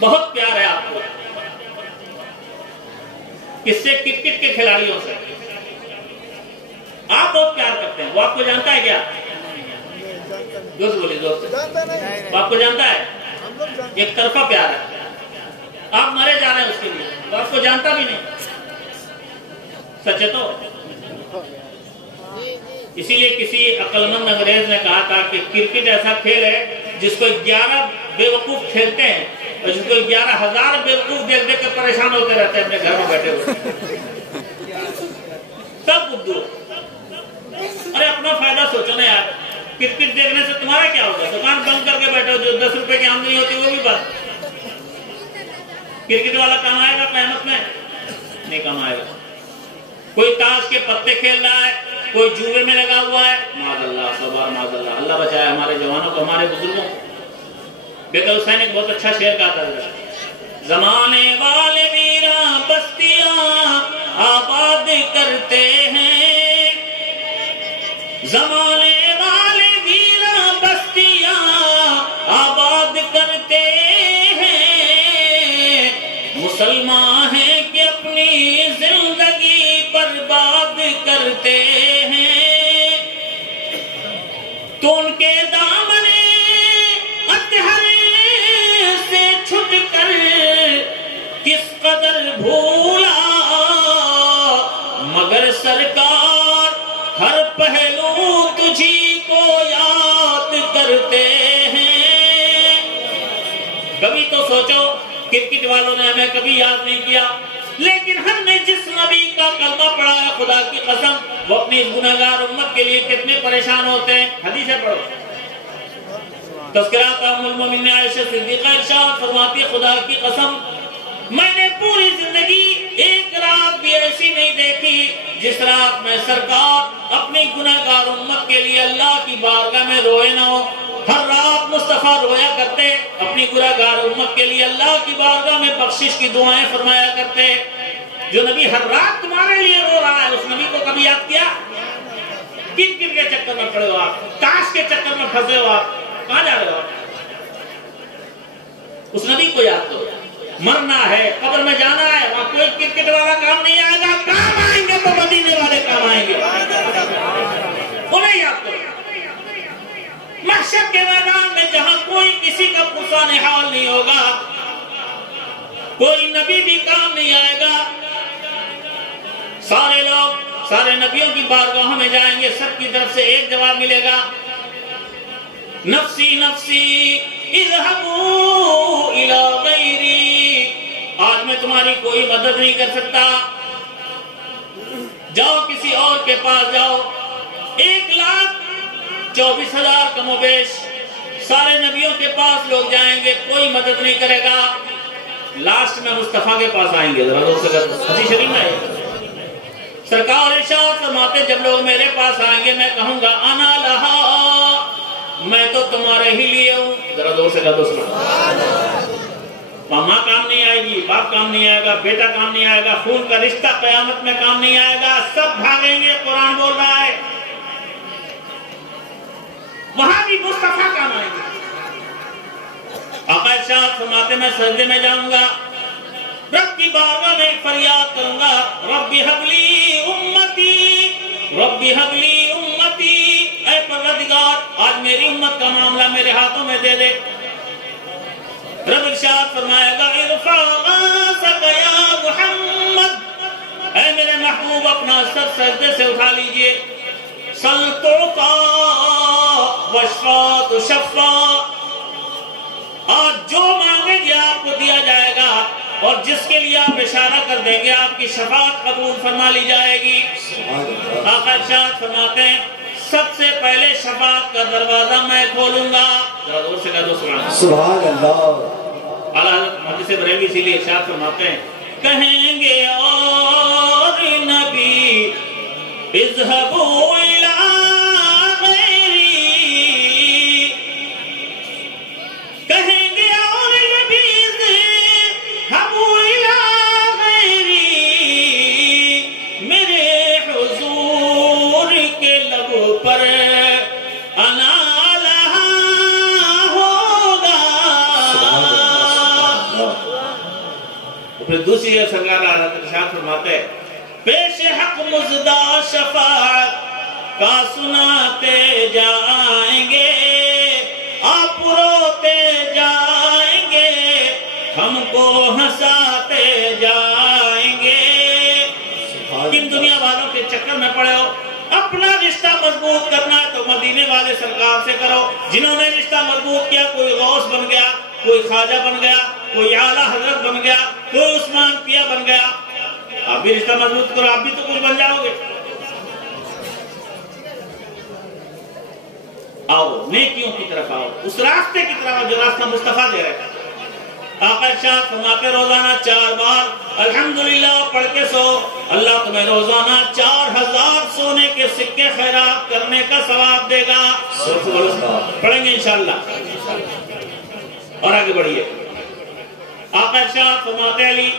بہت پیار ہے آپ کو کس سے؟ کرکٹ کے کھلاڑیوں سے. آپ بہت پیار کرتے ہیں. وہ آپ کو جانتا ہے کیا؟ دوست بولیے. دوست وہ آپ کو جانتا ہے؟ ایک طرفہ پیار ہے. آپ مرے جا رہے ہیں اس کے لیے، وہ آپ کو جانتا بھی نہیں. سچ ہے تو؟ اسی لیے کسی عقل مند انگریز نے کہا تھا کہ کرکٹ ایسا کھیل ہے جس کو 11 بے وقوف کھیلتے ہیں اور جس کو 11,000 بے وقوف دیکھ دیکھ کے پریشان ہوتے رہتے ہیں اپنے گھر میں بیٹھے ہوئے. سب بدھو. ارے اپنا فائدہ سوچو نا یار. کرکٹ دیکھنے سے تمہارا کیا ہوگا؟ دکان بند کر کے بیٹھے ہو، جو 10 روپے کی آمدنی ہوتی ہے وہ بھی بند. کرکٹ والا کمائے گا قیامت میں؟ نہیں کمائے گا. کوئی تاش کے پتے کھیل رہا ہے، کوئی جوئے میں لگا ہوا ہے، معاذ اللہ صبر معاذ اللہ. اللہ بچائے ہمارے جوانوں کو، ہمارے بزرگوں. بیٹا حسین ایک بہت اچھا شعر کہتا ہے، زمانے والے ویراں بستیاں آباد کرتے ہیں، زمانے والے ویراں بستیاں آباد کرتے ہیں، مسلمان ہیں کہ اپنی زندگی برباد کرتے ہیں، تو ان کے دامنے اطہر سے چھٹ کر کس قدر بھولا سرکار ہر پہلو تجھی کو یاد کرتے ہیں. کبھی تو سوچو کرکٹ والوں نے ہمیں کبھی یاد نہیں کیا، لیکن ہم نے جس نبی کا کلمہ پڑھا ہے خدا کی قسم وہ اپنی گناہگار امت کے لیے کتنے پریشان ہوتے ہیں. حدیثیں پڑھو. تذکرات ام المومنین عائشہ صدیقہ ارشاد فرماتی ہے خدا کی قسم میں نے پوری زندگی ایک رات بھی ایسی نہیں دیکھی جس رات میں سرکار اپنی گناہگار امت کے لیے اللہ کی بارگاہ میں روئے نہ ہو. ہر رات مصطفیٰ رویا کرتے اپنی گناہگار امت کے لیے، اللہ کی بارگاہ میں بخشش کی دعائیں فرمایا کرتے. جو نبی ہر رات تمہارے لیے رو رہا ہے اس نبی کو کبھی یاد کیا؟ کن کے چکر میں پڑے ہو آپ؟ تاش کے چکر میں پھنسے ہو آپ؟ کہاں جا رہے ہو؟ اس نبی کو یاد کرو. مرنا ہے، قبر میں جانا ہے، وہاں کوئی کرکٹ والا کام نہیں آئے گا. کام آئیں گے تو مدینے والے کام آئیں گے، انہیں یاد کرو. محشر کے میدان میں جہاں کوئی کسی کا پرسان حال نہیں ہوگا، کوئی نبی بھی کام نہیں آئے گا. سارے لوگ سارے نبیوں کی بارگاہوں میں جائیں گے، سب کی طرف سے ایک جواب ملے گا، نفسی نفسی اذهبوا الى غیری. آج میں تمہاری کوئی مدد نہیں کر سکتا، جاؤ کسی اور کے پاس جاؤ. 1,24,000 کم و بیش سارے نبیوں کے پاس لوگ جائیں گے، کوئی مدد نہیں کرے گا. لاسٹ میں مصطفیٰ کے پاس آئیں گے. حدیث شریف میں سرکار ارشاد فرماتے جب لوگ میرے پاس آئیں گے میں کہوں گا انا لہا، میں تو تمہارے ہی لیے ہوں. ذرا زور سے کہہ دو سبحان اللہ. ماں کام نہیں آئے گی، باپ کام نہیں آئے گا، بیٹا کام نہیں آئے گا، خون کا رشتہ قیامت میں کام نہیں آئے گا. سب بھاگیں گے. قرآن بول رہا ہے وہاں بھی مصطفیٰ کام آئیں گے. آقا ارشاد فرماتے میں سجدے میں جاؤں گا، رب کی بارگاہ میں فریاد کروں گا ربی حبلی امتی، ربی حبلی امتی. اے پروردگار آج میری امت کا معاملہ میرے ہاتھوں میں دے دے. رب ارشاد فرمائے گا ارفع راسک یا محمد، اے میرے محبوب اپنا سر سجدے سے اٹھا لیجئے. سل تعطا واشفع تشفع، آج جو مانگیں گے آپ کو دیا جائے گا، اور جس کے لیے آپ اشارہ کر دیں گے آپ کی شفاعت قبول فرما لی جائے گی. آقا ارشاد فرماتے ہیں سب سے پہلے شفاعت کا دروازہ میں کھولوں گا. ذرا زور سے کہہ دو سبحان اللہ. اعلیٰ حضرت محدث بریلوی اسی لیے ارشاد فرماتے ہیں کہیں گے اور نبی اذهبوا الى غیری، کہیں گے اور نبی اذهبوا الى غیری، میرے حضور کے لب پر انا لہا ہوگا. پھر دوسری جگہ سرکار حضرت ارشاد فرماتے ہیں پیش حق مزدہ شفاعت کا سناتے جائیں گے، آپ روتے جائیں گے، ہم کو ہنساتے جائیں گے. کن دنیا والوں کے چکر میں پڑے ہو؟ اپنا رشتہ مضبوط کرنا ہے تو مدینے والے سرکار سے کرو. جنہوں نے رشتہ مضبوط کیا، کوئی غوث بن گیا، کوئی خواجہ بن گیا، کوئی اعلیٰ حضرت بن گیا، کوئی عثمان کیا بن گیا. آپ بھی رشتہ مضبوط کرو، آپ بھی تو کچھ بن جاؤ گے. آؤ نیکیوں کی طرف آؤ، اس راستے کی طرف آؤ جو راستہ مصطفیٰ دے رہے ہیں. آقا ارشاد فرماتے روزانہ 4 بار الحمدللہ پڑھ کے سو، اللہ تمہیں روزانہ 4000 سونے کے سکے خیرات کرنے کا ثواب دے گا. پڑھیں گے انشاءاللہ. اور آگے بڑھیے. آقا ارشاد فرماتے علی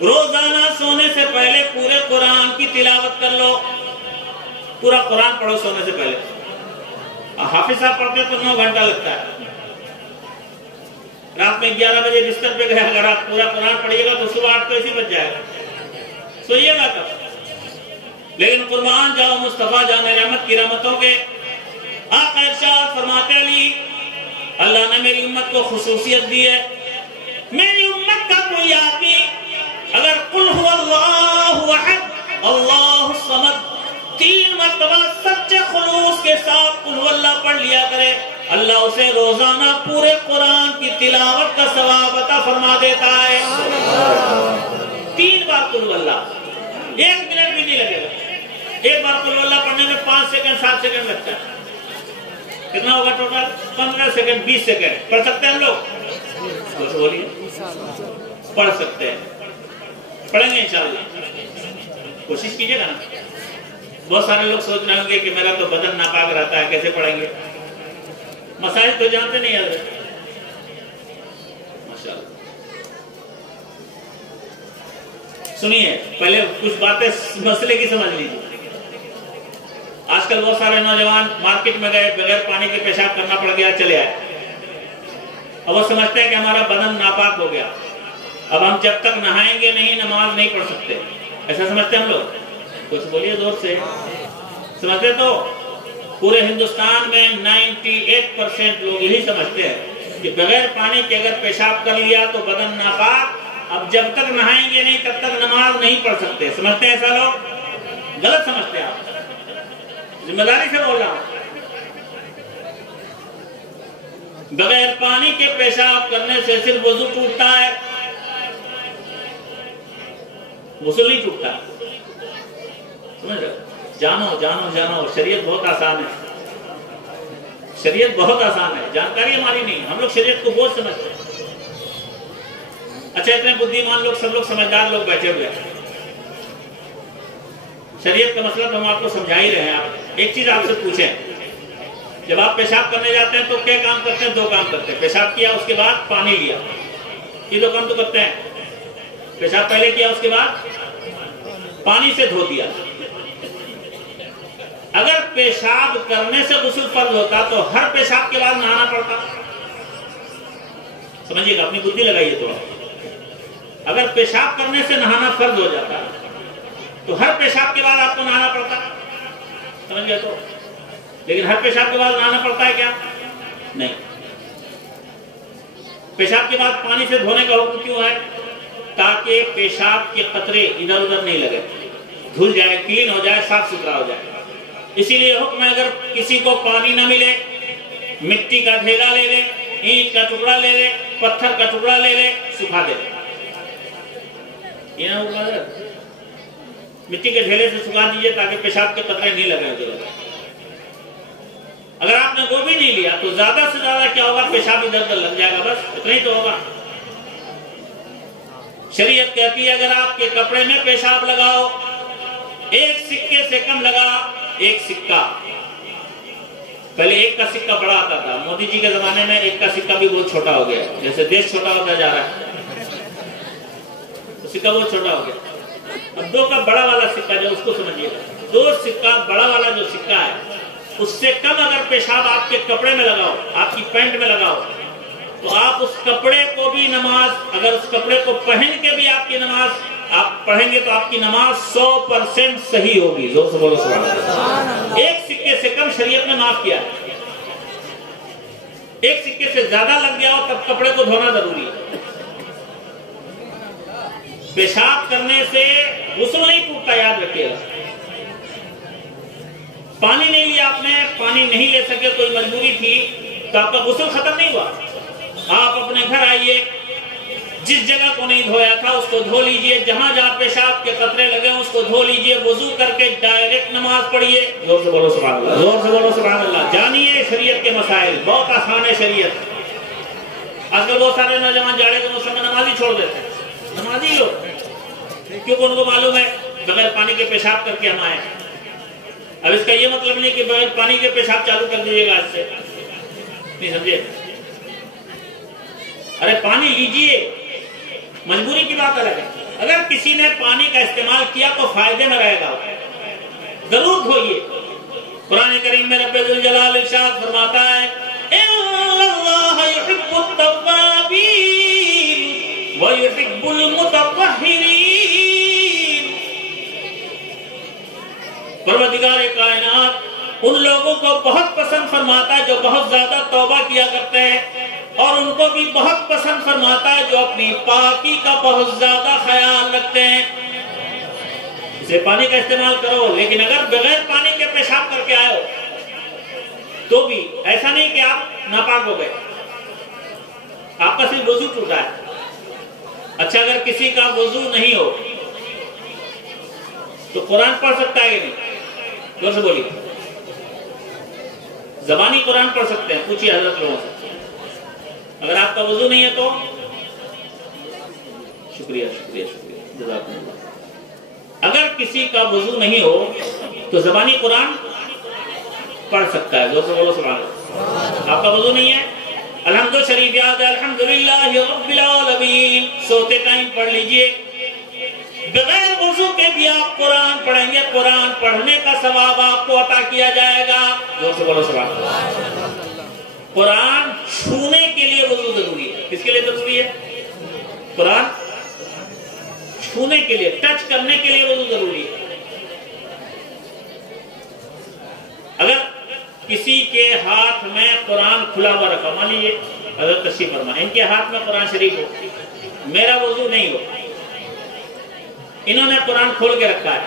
روزانہ سونے سے پہلے پورے قرآن کی تلاوت کر لو. پورا قرآن پڑھو سونے سے پہلے. حافظ صاحب پڑھتے تو 9 گھنٹہ لگتا ہے. رات میں 11 بجے بستر پہ گئے، اگر آپ پورا قرآن پڑھیے گا تو صبح 8 تو ایسے بج جائے گا. سوئیے گا تب. لیکن قربان جاؤ مصطفیٰ جان رحمت کی رحمتوں کے. آقا ارشاد فرماتے علی اللہ نے میری امت کو خصوصیت دی ہے. میری امت کا کوئی آدمی اگر قل هو اللہ احد کے ساتھ قل ہو اللہ پڑھ لیا کرے، اللہ اسے روزانہ پورے قرآن کی تلاوت کا ثواب عطا فرما دیتا ہے۔ 3 بار قل ہو اللہ، 1 منٹ بھی نہیں لگے گا۔ ایک بار قل ہو اللہ پڑھنے میں 5 سیکنڈ 7 سیکنڈ لگتا ہے۔ کتنا ہوگا ٹوٹل؟ 15 second 20 second. پڑھ سکتے ہیں ہم لوگ؟ کچھ بولیے۔ پڑھ سکتے ہیں، پڑھیں گے انشاءاللہ، کوشش کیجئے گا نا۔ بہت سارے لوگ سوچ رہے ہوں گے کہ میرا تو بدن ناپاک رہتا ہے، کیسے پڑھیں گے؟ مسائل تو جانتے نہیں ہیں ماشاءاللہ۔ سنیے، پہلے کچھ باتیں مسئلے کی سمجھ لیجیے۔ آج کل بہت سارے نوجوان مارکیٹ میں گئے، بغیر پانی کے پیشاب کرنا پڑ گیا، چلے آئے۔ اب وہ سمجھتے ہیں کہ ہمارا بدن ناپاک ہو گیا، اب ہم جب تک نہائیں گے نہیں نماز نہیں پڑھ سکتے، ایسا سمجھتے ہیں ہم لوگ؟ کچھ بولیے زور سے۔ سمجھتے تو پورے ہندوستان میں 98% لوگ یہی سمجھتے ہیں کہ بغیر پانی کے اگر پیشاب کر لیا تو بدن ناپاک، اب جب تک نہائیں گے نہیں تب تک نماز نہیں پڑھ سکتے۔ سمجھتے ہیں ایسا لوگ؟ غلط سمجھتے ہیں آپ، ذمہ داری سے بول رہا ہوں۔ بغیر پانی کے پیشاب کرنے سے صرف وضو ٹوٹتا ہے، غسل نہیں ٹوٹتا۔ سمجھ رہے؟ جانو جانو جانو، شریعت بہت آسان ہے، شریعت بہت آسان ہے، جانکاری ہماری نہیں، ہم لوگ شریعت کو بہت سمجھتے ہیں۔ اچھا، اتنے بدھیمان لوگ، سب لوگ سمجھدار لوگ بیٹھے ہوئے ہیں، شریعت کا مسئلہ تو ہم آپ کو سمجھا ہی رہے ہیں۔ آپ ایک چیز آپ سے پوچھیں، جب آپ پیشاب کرنے جاتے ہیں تو کیا کام کرتے ہیں؟ 2 کام کرتے ہیں۔ پیشاب کیا، اس کے بعد پانی لیا، یہ 2 کام تو کرتے ہیں۔ پیشاب پہلے کیا، اس کے بعد پانی سے دھو دیا۔ اگر پیشاب کرنے سے غسل فرض ہوتا تو ہر پیشاب کے بعد نہانا پڑتا۔ سمجھیے گا، اپنی بدھی لگائیے تھوڑا۔ اگر پیشاب کرنے سے نہانا فرض ہو جاتا تو ہر پیشاب کے بعد آپ کو نہانا پڑتا، سمجھ گئے تو؟ لیکن ہر پیشاب کے بعد نہانا پڑتا ہے کیا؟ نہیں۔ پیشاب کے بعد پانی سے دھونے کا حکم کیوں ہے؟ تاکہ پیشاب کے قطرے ادھر ادھر نہیں لگے، دھل جائے، کلین ہو جائے، صاف ستھرا ہو جائے۔ اسی لیے حکم ہے، اگر کسی کو پانی نہ ملے، مٹی کا ڈھیلا لے لے، اینٹ کا ٹکڑا لے لے، پتھر کا ٹکڑا لے لے، سکھا دے۔ یہ نہ ہوگا، مٹی کے ڈھیلے سے سکھا دیجئے تاکہ پیشاب کے قطرے نہیں لگے ادھر۔ اگر آپ نے وہ بھی نہیں لیا تو زیادہ سے زیادہ کیا ہوگا؟ پیشاب ادھر ادھر لگ جائے گا، بس اتنا ہی تو ہوگا۔ شریعت کہتی ہے اگر آپ کے کپڑے میں پیشاب لگاؤ، 1 سکے سے کم لگا، 1 سکہ، پہلے 1 کا سکہ بڑا آتا تھا، مودی جی کے زمانے میں 1 کا سکہ بھی بہت چھوٹا ہو گیا، جیسے دیش چھوٹا ہوتا جا رہا ہے تو سکہ بہت چھوٹا ہو گیا۔ اب 2 کا بڑا والا سکہ جو، اس کو سمجھیے گا، 2 سکہ بڑا والا جو سکہ ہے، اس سے کم اگر پیشاب آپ کے کپڑے میں لگاؤ، آپ کی پینٹ میں لگاؤ، تو آپ اس کپڑے کو بھی نماز، اگر اس کپڑے کو پہن کے بھی آپ کی نماز آپ پڑھیں گے تو آپ کی نماز 100% صحیح ہوگی۔ زور سے بولو سبحان اللہ۔ 1 سکے سے کم شریعت نے معاف کیا ہے، 1 سکے سے زیادہ لگ گیا ہو تب کپڑے کو دھونا ضروری ہے۔ پیشاب کرنے سے غسل نہیں ٹوٹتا، یاد رکھیے گا۔ پانی نہیں لیا آپ نے، پانی نہیں لے سکے، کوئی مجبوری تھی تو آپ کا غسل ختم نہیں ہوا۔ آپ اپنے گھر آئیے، جس جگہ کو نہیں دھویا تھا اس کو دھو لیجئے، جہاں جہاں پیشاب کے قطرے لگے اس کو دھو لیجئے، وضو کر کے ڈائریکٹ نماز پڑھیے۔ زور سے بولو سبحان اللہ، زور سے بولو سبحان اللہ۔ جانیے شریعت کے مسائل، بہت آسان ہے شریعت۔ آج کل بہت سارے نوجوان جاڑے کے موسم میں نماز ہی چھوڑ دیتے ہیں، نمازی لوگ، کیونکہ ان کو معلوم ہے بغیر پانی کے پیشاب کر کے ہم آئے۔ اب اس کا یہ مطلب نہیں کہ بغیر پانی کے پیشاب چالو کر دیجیے گا آج سے، نہیں سمجھے؟ ارے پانی لیجئے، مجبوری کی بات الگ ہے۔ اگر کسی نے پانی کا استعمال کیا تو فائدے میں رہے گا، ضرور دھوئیے۔ قرآن کریم میں رب ذوالجلال ارشاد فرماتا ہے اِنَّ اللَّهَ يُحِبُّ التَّوَّابِينَ وَيُحِبُّ الْمُتَطَّهِّرِينَ۔ پروردگار کائنات ان لوگوں کو بہت پسند فرماتا ہے جو بہت زیادہ توبہ کیا کرتے ہیں، اور ان کو بھی بہت پسند فرماتا ہے جو اپنی پاکی کا بہت زیادہ خیال رکھتے ہیں۔ اسے پانی کا استعمال کرو، لیکن اگر بغیر پانی کے پیشاب کر کے آئے ہو تو بھی ایسا نہیں کہ آپ ناپاک ہو گئے، آپ کا صرف وضو ٹوٹا ہے۔ اچھا اگر کسی کا وضو نہیں ہو تو قرآن پڑھ سکتا ہے کہ نہیں؟ زور سے بولیے، زبانی قرآن پڑھ سکتے ہیں؟ پوچھیے حضرت لوگوں سے، اگر آپ کا وضو نہیں ہے تو؟ شکریہ شکریہ شکریہ، جزاک اللہ۔ اگر کسی کا وضو نہیں ہو تو زبانی قرآن پڑھ سکتا ہے، زور سے بولو سبحان اللہ۔ آپ کا وضو نہیں ہے، الحمد شریف یاد ہے، الحمدللہ رب العالمین، سوتے ٹائم پڑھ لیجئے۔ بغیر وضو کے بھی آپ قرآن پڑھیں گے، قرآن پڑھنے کا ثواب آپ کو عطا کیا جائے گا، زور سے بولو سبحان اللہ۔ قرآن چھونے کے لیے وضو ضروری ہے۔ کس کے لیے ضروری ہے؟ قرآن چھونے کے لیے، ٹچ کرنے کے لیے وضو ضروری ہے۔ اگر کسی کے ہاتھ میں قرآن کھلا ہوا رکھا، مان لیجیے حضرت تشریف فرما، ان کے ہاتھ میں قرآن شریف ہو، میرا وضو نہیں ہو، انہوں نے قرآن کھول کے رکھا ہے،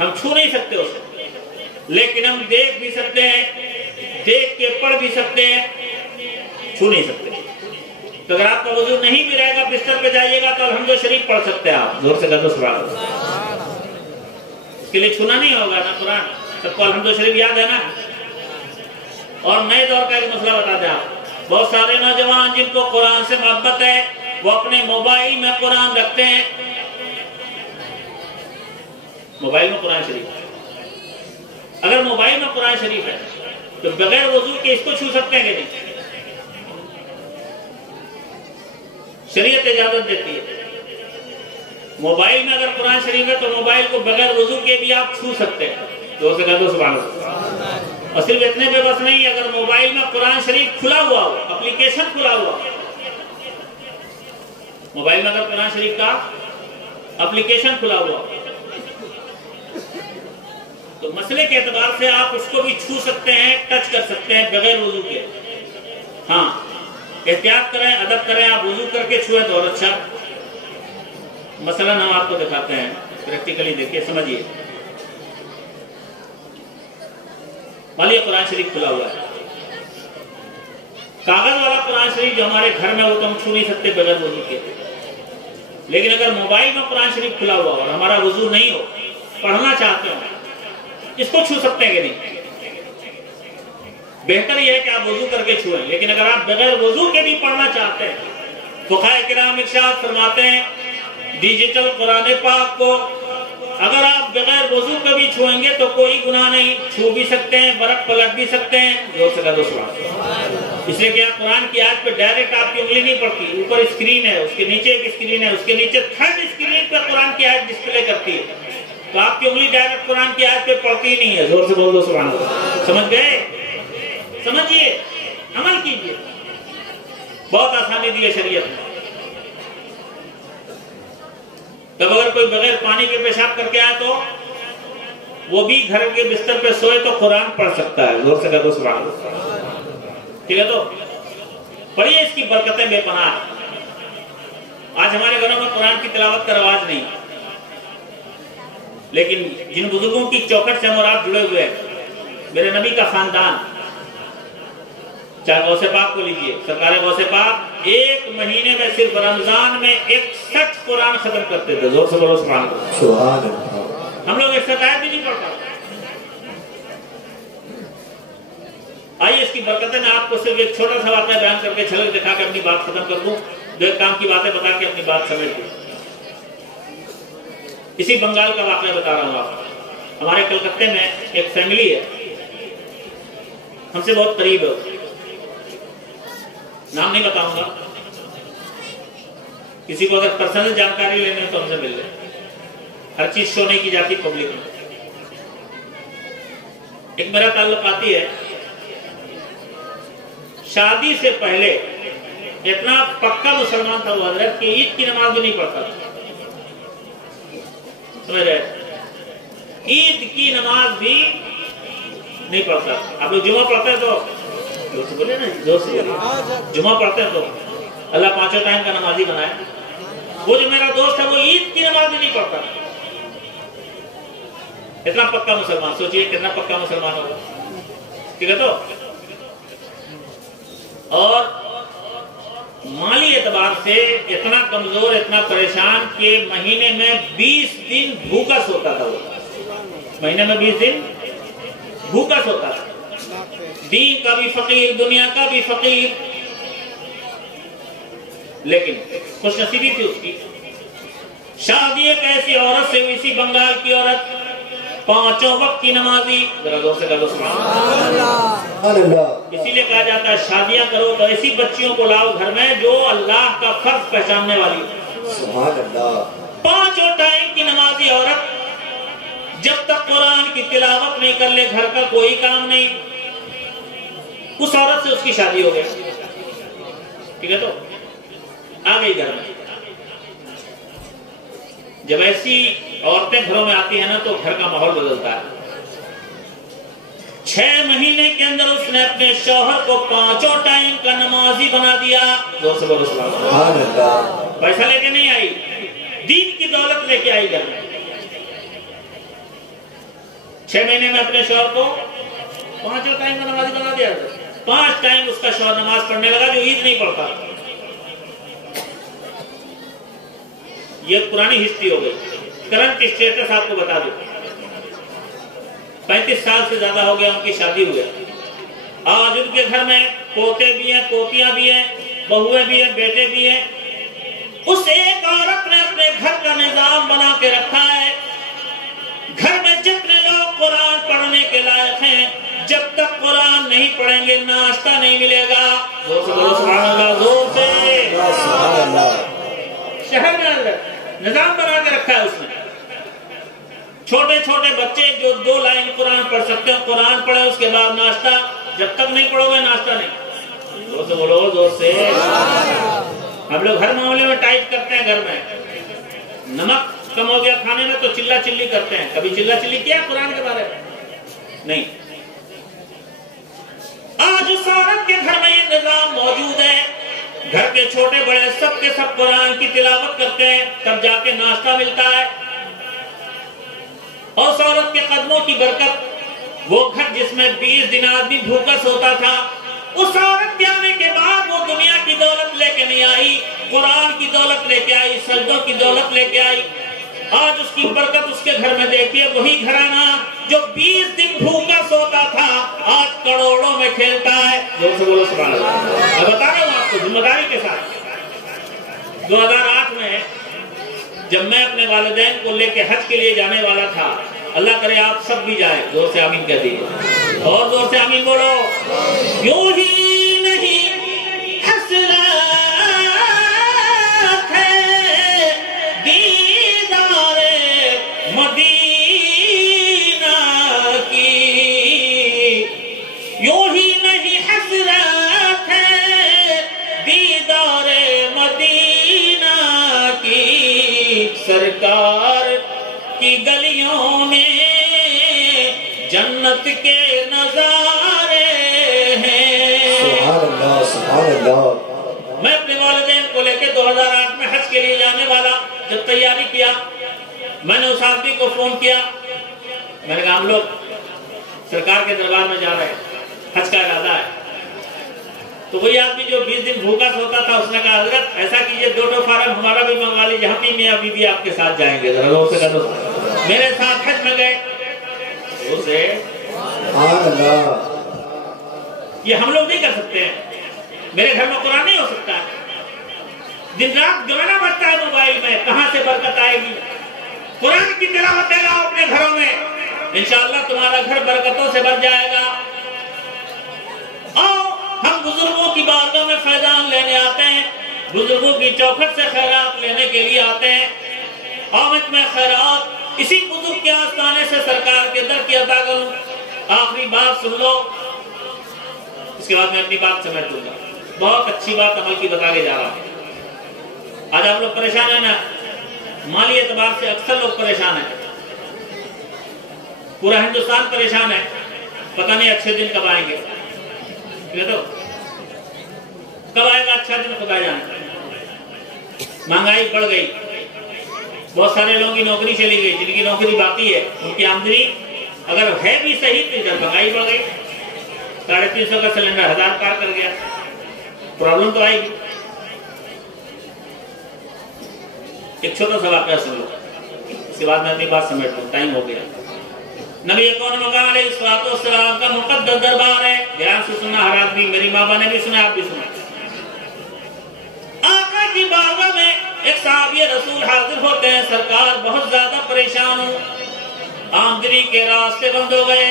ہم چھو نہیں سکتے اسے، لیکن ہم دیکھ بھی سکتے ہیں، دیکھ کے پڑھ بھی سکتے ہیں، چھو نہیں سکتے۔ تو اگر آپ کا وضو نہیں بھی رہے گا، بستر پہ جائیے گا تو الحمد شریف پڑھ سکتے ہیں آپ، زور سے کہہ دو سبحان اللہ۔ اس کے لیے چھونا نہیں ہوگا نا قرآن، سب کو الحمد شریف یاد ہے نا۔ اور نئے دور کا ایک مسئلہ بتا دیں آپ، بہت سارے نوجوان جن کو قرآن سے محبت ہے وہ اپنے موبائل میں قرآن رکھتے ہیں، موبائل میں قرآن شریف۔ اگر موبائل میں قرآن شریف ہے تو بغیر وضو کے اس کو چھو سکتے ہیں کہ نہیں؟ شریعت اجازت دیتی ہے، موبائل میں اگر قرآن شریف ہے تو موبائل کو بغیر وضو کے بھی آپ چھو سکتے ہیں، تو اسے کہہ دو سبحان اللہ۔ اور صرف اتنے بے بس نہیں، اگر موبائل میں قرآن شریف کھلا ہوا ہو، اپلیکیشن کھلا ہوا، موبائل میں اگر قرآن شریف کا اپلیکیشن کھلا ہوا تو مسئلے کے اعتبار سے آپ اس کو بھی چھو سکتے ہیں، ٹچ کر سکتے ہیں بغیر وضو کے۔ ہاں احتیاط کریں، ادب کریں، آپ وضو کر کے چھوئیں تو اور اچھا۔ مثلا ہم آپ کو دکھاتے ہیں، پریکٹیکلی دیکھیے، سمجھیے۔ مالیہ قرآن شریف کھلا ہوا ہے، کاغذ والا قرآن شریف جو ہمارے گھر میں ہو تو ہم چھو نہیں سکتے بغیر وضو کے، لیکن اگر موبائل میں قرآن شریف کھلا ہوا اور ہمارا وضو نہیں ہو، پڑھنا چاہتے ہو، اس کو چھو سکتے ہیں کہ نہیں؟ بہتر یہ ہے کہ آپ وضو کر کے چھوئیں، لیکن اگر آپ بغیر وضو کے بھی پڑھنا چاہتے ہیں، فقہاء کرام ارشاد فرماتے ہیں ڈیجیٹل قرآن پاک کو اگر آپ بغیر وضو کے بھی چھوئیں گے تو کوئی گناہ نہیں، چھو بھی سکتے ہیں، برق پلٹ بھی سکتے ہیں، زور سے کہہ دو سبحان اللہ۔ اس لیے کہ آپ قرآن کی آیت پہ ڈائریکٹ آپ کی انگلی نہیں پڑتی، اوپر اسکرین ہے، اس کے نیچے ایک اسکرین ہے، اس کے نیچے تھرڈ اسکرین پہ قرآن کی آیت ڈسپلے کرتی ہے، تو آپ کی انگلی ڈائریکٹ قرآن کی آیت پہ پڑتی ہی نہیں ہے، زور سے بول دو سبحان اللہ۔ سمجھ گئے؟ سمجھیے، عمل کیجئے، بہت آسانی دی ہے شریعت میں۔ تب اگر کوئی بغیر پانی کے پیشاب کر کے آئے تو وہ بھی گھر کے بستر پہ سوئے تو قرآن پڑھ سکتا ہے، زور سے کہہ دو سبحان اللہ۔ ٹھیک ہے، تو پڑھیے، اس کی برکتیں بے پناہ۔ آج ہمارے گھروں میں قرآن کی تلاوت کا رواج نہیں، لیکن جن بزرگوں کی چوکھٹ سے ہم اور آپ جڑے ہوئے ہیں، میرے نبی کا خاندان، چاہے غوث پاک کو لیجئے، سرکار غوث پاک ایک مہینے میں صرف رمضان میں 61 قرآن ختم کرتے تھے، زور سے بولو سبحان اللہ۔ سبحان اللہ۔ ہم لوگ 61 آیت بھی نہیں پڑھ پاتے۔ آئیے اس کی برکتیں میں آپ کو صرف ایک چھوٹا سا واقعہ بیان کر کے جھلک دکھا کے اپنی بات ختم کر دوں، دو ایک کام کی باتیں بتا کے اپنی بات سمیٹ دوں۔ اسی بنگال کا واقعہ بتا رہا ہوں آپ کو۔ ہمارے کلکتے میں ایک فیملی ہے، ہم سے بہت قریب ہے، نام نہیں بتاؤں گا، کسی کو اگر پرسنل جانکاری لینے تو ہم سے مل لیں، ہر چیز شو نہیں کی جاتی پبلک میں۔ ایک میرا تعلقاتی ہے، شادی سے پہلے اتنا پکا مسلمان تھا وہ حضرت کہ عید کی نماز بھی نہیں پڑھتا تھا، سمجھ رہے؟ عید کی نماز بھی نہیں پڑھتا۔ آپ لوگ جمعہ پڑھتے ہیں تو بولے نا، جمعہ پڑھتے ہیں تو اللہ پانچوں ٹائم کا نمازی بنائے۔ وہ جو میرا دوست ہے وہ عید کی نماز بھی نہیں پڑھتا، اتنا پکا مسلمان۔ سوچئے کتنا پکا مسلمان ہوگا، ٹھیک ہے تو. اور مالی اعتبار سے اتنا کمزور اتنا پریشان کہ مہینے میں 20 دن بھوکا سوتا تھا وہ. مہینے میں 20 دن بھوکا سوتا تھا. دین کا بھی فقیر دنیا کا بھی فقیر. لیکن خوش نصیبی تھی اس کی. شادی ایک ایسی عورت سے ہوئی سی بنگال کی عورت 5 وقت کی نمازی. ذرا زور سے کہو سبحان اللہ. اسی لیے کہا جاتا ہے شادیاں کرو تو ایسی بچیوں کو لاؤ گھر میں جو اللہ کا فرض پہچاننے والی. سبحان اللہ. 5 ٹائم کی نمازی عورت جب تک قرآن کی تلاوت نہیں کر لے گھر کا کوئی کام نہیں. اس عورت سے اس کی شادی ہو گئی. ٹھیک ہے تو آ گئی گھر میں. جب ایسی عورتیں گھروں میں آتی ہیں نا تو گھر کا ماحول بدلتا ہے. 6 مہینے کے اندر اس نے اپنے شوہر کو 5 ٹائم کا نمازی بنا دیا. زور سے بولو سبحان اللہ. پیسہ لے کے نہیں آئی, دین کی دولت لے کے آئی گھر میں. 6 مہینے میں اپنے شوہر کو 5 ٹائم کا نمازی بنا دیا. 5 ٹائم اس کا شوہر نماز پڑھنے لگا جو عید نہیں پڑھتا. یہ پرانی ہسٹری ہو گئی. کرنٹ اسٹیٹس آپ کو بتا دوں. 35 سال سے زیادہ ہو گیا ان کی شادی ہوئے. آج ان کے گھر میں پوتے بھی ہیں, پوتیاں بھی ہیں, بہویں بھی ہیں, بیٹے بھی ہیں. اس ایک عورت نے اپنے گھر کا نظام بنا کے رکھا ہے. گھر میں جتنے لوگ قرآن پڑھنے کے لائق ہیں جب تک قرآن نہیں پڑھیں گے ناشتہ نہیں ملے گا. سبحان اللہ. زور سے شہر میں نظام بنا کے رکھا ہے اس نے. چھوٹے چھوٹے بچے جو 2 لائن قرآن پڑھ سکتے ہیں قرآن پڑھے, اس کے بعد ناشتہ. جب تک نہیں پڑھو گے ناشتہ نہیں. زور سے بولو, زور سے. ہم لوگ ہر معاملے میں ٹائٹ کرتے ہیں. گھر میں نمک کم ہو گیا کھانے میں تو چلا چلی کرتے ہیں. کبھی چلا چلی کیا قرآن کے بارے میں نہیں. آج اس عورت کے گھر میں یہ نظام موجود ہے. گھر کے چھوٹے بڑے سب کے سب قرآن کی تلاوت کرتے ہیں تب جا کے ناشتہ ملتا ہے. اور اس عورت کے قدموں کی برکت, وہ گھر جس میں 20 دن آدمی بھوکا سوتا تھا, اس عورت کے آنے کے بعد وہ دنیا کی دولت لے کے نہیں آئی, قرآن کی دولت لے کے آئی, سجدوں کی دولت لے کے آئی. آج اس کی برکت اس کے گھر میں دیکھیے. وہی گھرانہ جو 20 دن بھوکا سوتا تھا آج کروڑوں میں کھیلتا ہے. زور سے بولو سبحان اللہ. میں بتا رہا ہوں آپ کو ذمہ داری کے ساتھ. 2008 میں جب میں اپنے والدین کو لے کے حج کے لیے جانے والا تھا, اللہ کرے آپ سب بھی جائیں, زور سے آمین کہہ دیجیے اور زور سے آمین بولو. یوں ہی نہیں حسرت ہے دیدار مدینہ کی, یوں ہی نہیں حسرت ہے دیدار مدینہ کی, سرکار کی گلیوں میں جنت کے نظارے ہیں. سبحان اللہ, سبحان اللہ. میں اپنے والدین کو لے کے 2008 میں حج کے لیے جانے والا جب تیاری کیا, میں نے اس آدمی کو فون کیا. میں نے کہا ہم لوگ سرکار کے دربار میں جا رہے ہیں, حج کا ارادہ ہے. تو وہی آدمی جو 20 دن بھوکا سوتا تھا اس نے کہا حضرت ایسا کیجئے 2 فارم ہمارا بھی منگوا لیجیے, ہم بھی میاں بیوی آپ کے ساتھ جائیں گے. میرے ساتھ حج میں گئے. یہ ہم لوگ نہیں کر سکتے ہیں. میرے گھر میں قرآن نہیں ہو سکتا ہے. دن رات گانا بجتا ہے موبائل میں, کہاں سے برکت آئے گی؟ قرآن کی تلاوت لاؤ اپنے گھروں میں, انشاءاللہ تمہارا گھر برکتوں سے بھر جائے گا. آؤ ہم بزرگوں کی بارگاہ میں فیضان لینے آتے ہیں, بزرگوں کی چوکھٹ سے خیرات لینے کے لیے آتے ہیں. آمد میں خیرات اسی بزرگ کے آستانے سے سرکار کے در کی عطا کروں. آخری بات سن لو, اس کے بعد میں اپنی بات سمیٹ دوں گا. بہت اچھی بات عمل کی بتا کے جا رہا ہوں. آج آپ لوگ پریشان ہیں نا, مالی اعتبار سے اکثر لوگ پریشان ہیں. پورا ہندوستان پریشان ہے, پتہ نہیں اچھے دن کب آئیں گے. تو کب آئے گا اچھا دن خدا جانے. مہنگائی بڑھ گئی, بہت سارے لوگوں کی نوکری چلی گئی, جن کی نوکری باقی ہے ان کی آمدنی اگر ہے بھی صحیح تو ادھر مہنگائی بڑھ گئی. 350 کا سلنڈر 1000 پار کر گیا، پرابلم تو آئے گی۔ ایک چھوٹا سا واقعہ سن لو، اس کے بعد میں اپنی بات سمیٹ لوں، ٹائم ہو گیا۔ نبی کون مقام علیہ السلام کا مقدس دربار ہے، دھیان سے سننا ہر آدمی، میری ماں باپ نے بھی سنا، آپ بھی سنا۔ آقا کی بارگاہ میں ایک صحابی رسول حاضر ہوتے ہیں، سرکار بہت زیادہ پریشان ہوں، آمدنی کے راستے بند ہو گئے،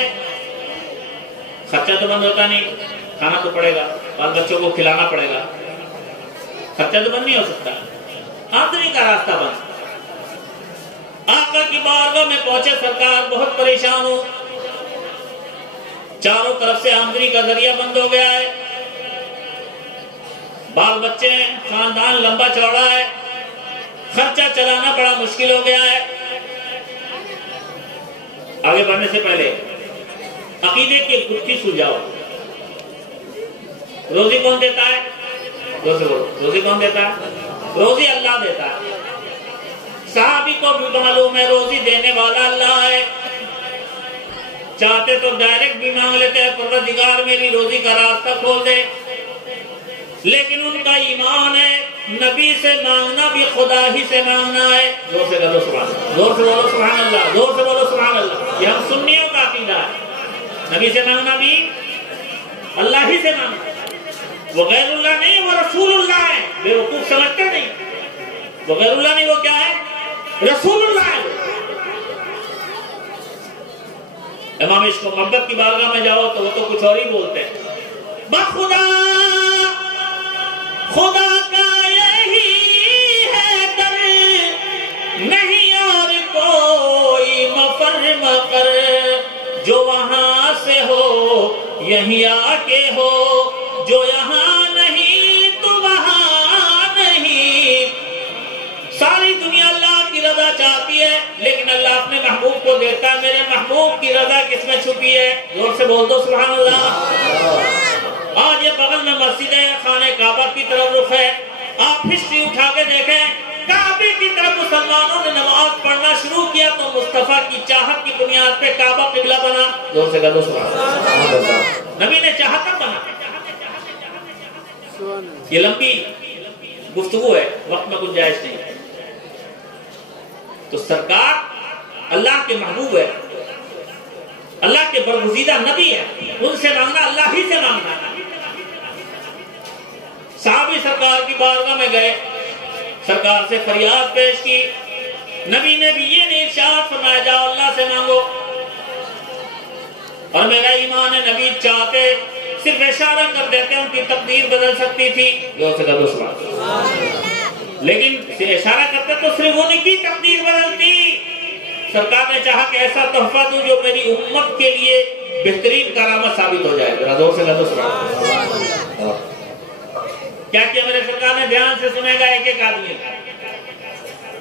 خرچہ تو بند ہوتا نہیں، کھانا تو پڑے گا، بال بچوں کو کھلانا پڑے گا، خرچہ تو بند نہیں ہو سکتا، آمدنی کا راستہ بند۔ آقا کی بارگاہ میں پہنچے، سرکار بہت پریشان ہوں، چاروں طرف سے آمدنی کا ذریعہ بند ہو گیا ہے، بال بچے ہیں، خاندان لمبا چوڑا ہے، خرچہ چلانا بڑا مشکل ہو گیا ہے۔ آگے بڑھنے سے پہلے عقیدے کی ایک گتھی سلجھاؤ۔ روزی کون دیتا ہے؟ روزی کون دیتا ہے؟ روزی اللہ دیتا ہے۔ صحابی کو بھی معلوم ہے روزی دینے والا اللہ ہے، چاہتے تو ڈائریکٹ بھی مانگ لیتے ہیں پروردگار میری روزی کا راستہ کھول دے، لیکن ان کا ایمان ہے نبی سے مانگنا بھی خدا ہی سے مانگنا ہے۔ زور سے بولو سبحان اللہ، زور سے بولو سبحان اللہ، زور سے بولو سبحان اللہ۔ یہ ہم سنیوں کا عقیدہ ہے، نبی سے مانگنا بھی اللہ ہی سے مانگنا ہے، وہ غیر اللہ نہیں، وہ رسول اللہ ہے، بے وقوف سمجھتے نہیں، وہ غیر اللہ نہیں، وہ کیا ہے؟ رسول اللہ ہے۔ امام عشق و محبت کی بارگاہ میں جاؤ تو وہ تو کچھ اور ہی بولتے ہیں، بخدا خدا کا یہی ہے در، نہیں اور کوئی مفر مقر، جو وہاں سے ہو یہیں آ کے ہو، جو یہاں نہیں تو وہاں نہیں۔ ساری دنیا اللہ کی رضا چاہتی ہے، لیکن اللہ اپنے محبوب کو دیتا ہے، میرے محبوب کی رضا کس میں چھپی ہے؟ زور سے بول دو سبحان اللہ۔ آج یہ بغل میں مسجد ہے، خانہ کعبہ کی طرف رخ ہے، آپ ہسٹری اٹھا کے دیکھیں، کعبے کی طرف مسلمانوں نے نماز پڑھنا شروع کیا تو مصطفیٰ کی چاہت کی بنیاد پہ کعبہ قبلہ بنا۔ زور سے کہہ دو سبحان اللہ۔ نبی نے چاہا تب بنا۔ یہ لمبی گفتگو ہے، وقت میں گنجائش نہیں۔ تو سرکار اللہ کے محبوب ہے، اللہ کے برگزیدہ نبی ہے، ان سے مانگنا اللہ ہی سے مانگنا ہے۔ صحابی سرکار کی بارگاہ میں گئے، سرکار سے فریاد پیش کی، نبی نے بھی یہ نہیں ارشاد فرمایا جاؤ اللہ سے مانگو، اور میرا ایمان ہے نبی چاہتے صرف اشارہ کر دیتے ان کی تقدیر بدل سکتی تھی، لیکن اشارہ کرتے تو صرف انہی کی تقدیر بدلتی۔ سرکار نے چاہا کہ ایسا تحفہ دوں جو میری امت کے لیے بہترین کرامت ثابت ہو جائے۔ ذرا زور سے کہہ دو سبحان اللہ۔ کیا کیا میرے سرکار نے؟ دھیان سے سنے گا ایک ایک آدمی،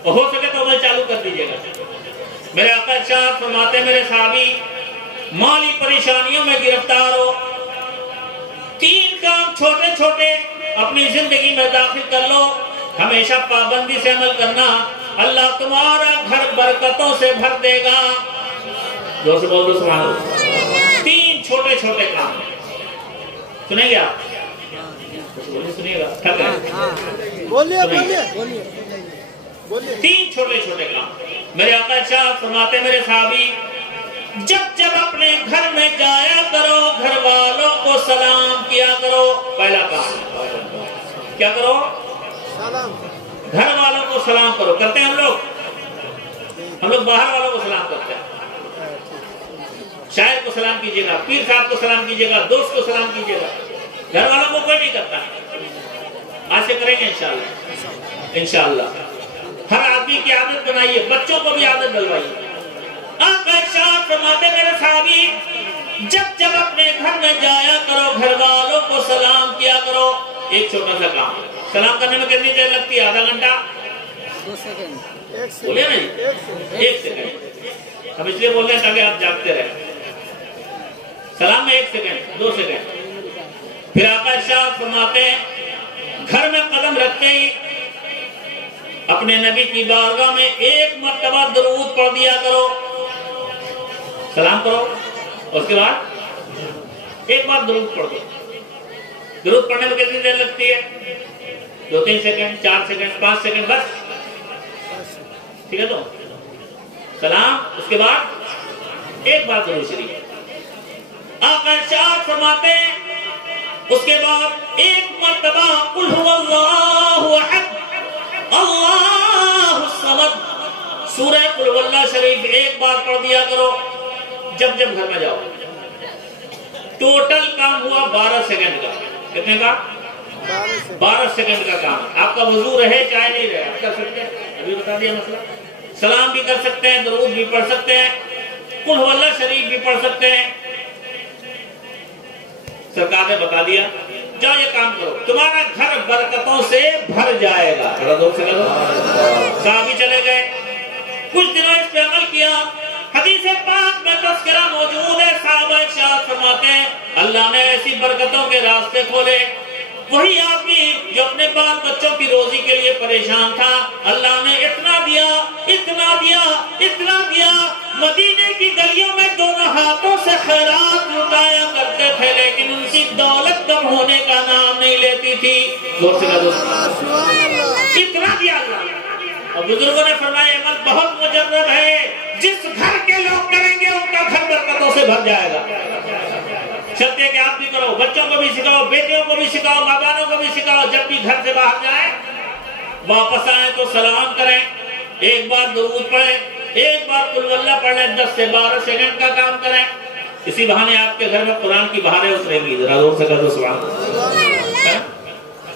ہو سکے تو میں چالو کر دیجیے گا۔ میرے آقا ارشاد فرماتے ہیں میرے صحابی مالی پریشانیوں میں گرفتار ہو، 3 کام چھوٹے چھوٹے اپنی زندگی میں داخل کر لو، ہمیشہ پابندی سے عمل کرنا، اللہ تمہارا گھر برکتوں سے بھر دے گا۔ زور سے بول دو سبحان اللہ۔ 3 چھوٹے چھوٹے کام سنیں گے آپ؟ سنیے گا، بولیے 3 چھوٹے چھوٹے کام میرے آقا ارشاد فرماتے میرے صحابی جب اپنے گھر میں جایا کرو گھر والوں کو سلام کیا کرو۔ پہلا کام کیا کرو؟ سلام۔ گھر والوں کو سلام کرو۔ کرتے ہیں ہم لوگ باہر والوں کو سلام کرتے ہیں، شاعر کو سلام کیجیے گا، پیر صاحب کو سلام کیجیے گا، دوست کو سلام کیجیے گا، گھر والوں کو کوئی نہیں کرتا۔ آج سے کریں گے انشاءاللہ انشاءاللہ۔ ہر آدمی کی عادت بنائیے، بچوں کو بھی عادت ڈلوائیے۔ آقا ارشاد فرماتے میرے صحابی جب اپنے گھر میں جایا کرو گھر والوں کو سلام کیا کرو۔ ایک چھوٹا سا کام، سلام کرنے میں کتنی دیر لگتی ہے؟ آدھا گھنٹہ؟ 2 سیکنڈ۔ بولے نہیں؟ 1 سیکنڈ۔ ہم اس لیے بول رہے ہیں تاکہ آپ جاگتے رہے۔ سلام میں 1 سیکنڈ 2 سیکنڈ۔ پھر آقا ارشاد فرماتے ہیں گھر میں قدم رکھتے ہی اپنے نبی کی بارگاہ میں 1 مرتبہ درود پڑھ دیا کرو، سلام کرو، اس کے بعد ایک بار درود پڑھ دو. درود پڑھنے میں کتنی دیر لگتی ہے؟ 2-3 سیکنڈ، 4 سیکنڈ، 5 سیکنڈ بس. ٹھیک ہے تو سلام، اس کے بعد ایک بار درود شریف. آقا ارشاد فرماتے ہیں اس کے بعد ایک مرتبہ قل هو اللہ احد اللہ الصمد سورہ قل هو اللہ شریف ایک بار پڑھ دیا کرو جب جب گھر میں جاؤ. ٹوٹل کام ہوا 12 سیکنڈ کا. کتنے کا؟ 12 سیکنڈ کا کام. آپ کا وضو رہے چاہے نہیں رہے آپ کر سکتے ہیں. ابھی بتا دیا مسئلہ. سلام بھی کر سکتے ہیں، درود بھی پڑھ سکتے ہیں، قل هو اللہ شریف بھی پڑھ سکتے ہیں. سرکار نے بتا دیا جاؤ یہ کام کرو، تمہارا گھر برکتوں سے بھر جائے گا. صحابی چلے گئے، کچھ دنوں اس پہ عمل کیا. حدیث پاک میں تذکرہ موجود ہے. صحابہ ارشاد فرماتے ہیں اللہ نے ایسی برکتوں کے راستے کھولے. وہی آدمی جو اپنے بال بچوں کی روزی کے لیے پریشان تھا، اللہ نے اتنا دیا اتنا دیا اتنا دیا. مدینے کی گلیوں میں دونوں ہاتھوں سے خیرات لٹایا کرتے تھے، لیکن ان کی دولت کم ہونے کا نام نہیں لیتی تھی. اتنا دیا اللہ. اور بزرگوں نے فرمایا عمل بہت مجرب ہے، جس گھر کے لوگ کریں گے ان کا گھر برکتوں سے بھر جائے گا. شرط ہے کہ آپ بھی کرو، بچوں کو بھی سکھاؤ، بیٹیوں کو بھی سکھاؤ، ماں بہنوں کو بھی سکھاؤ. جب بھی گھر سے باہر جائیں واپس آئیں تو سلام کریں، ایک بار درود پڑھیں، ایک بار قل ہو اللہ پڑھ لیں. 10 سے 12 سیکنڈ کا کام کریں. اسی بہانے آپ کے گھر میں قرآن کی بہاریں اتریں گی. ذرا زور سے کہہ دو سبحان اللہ.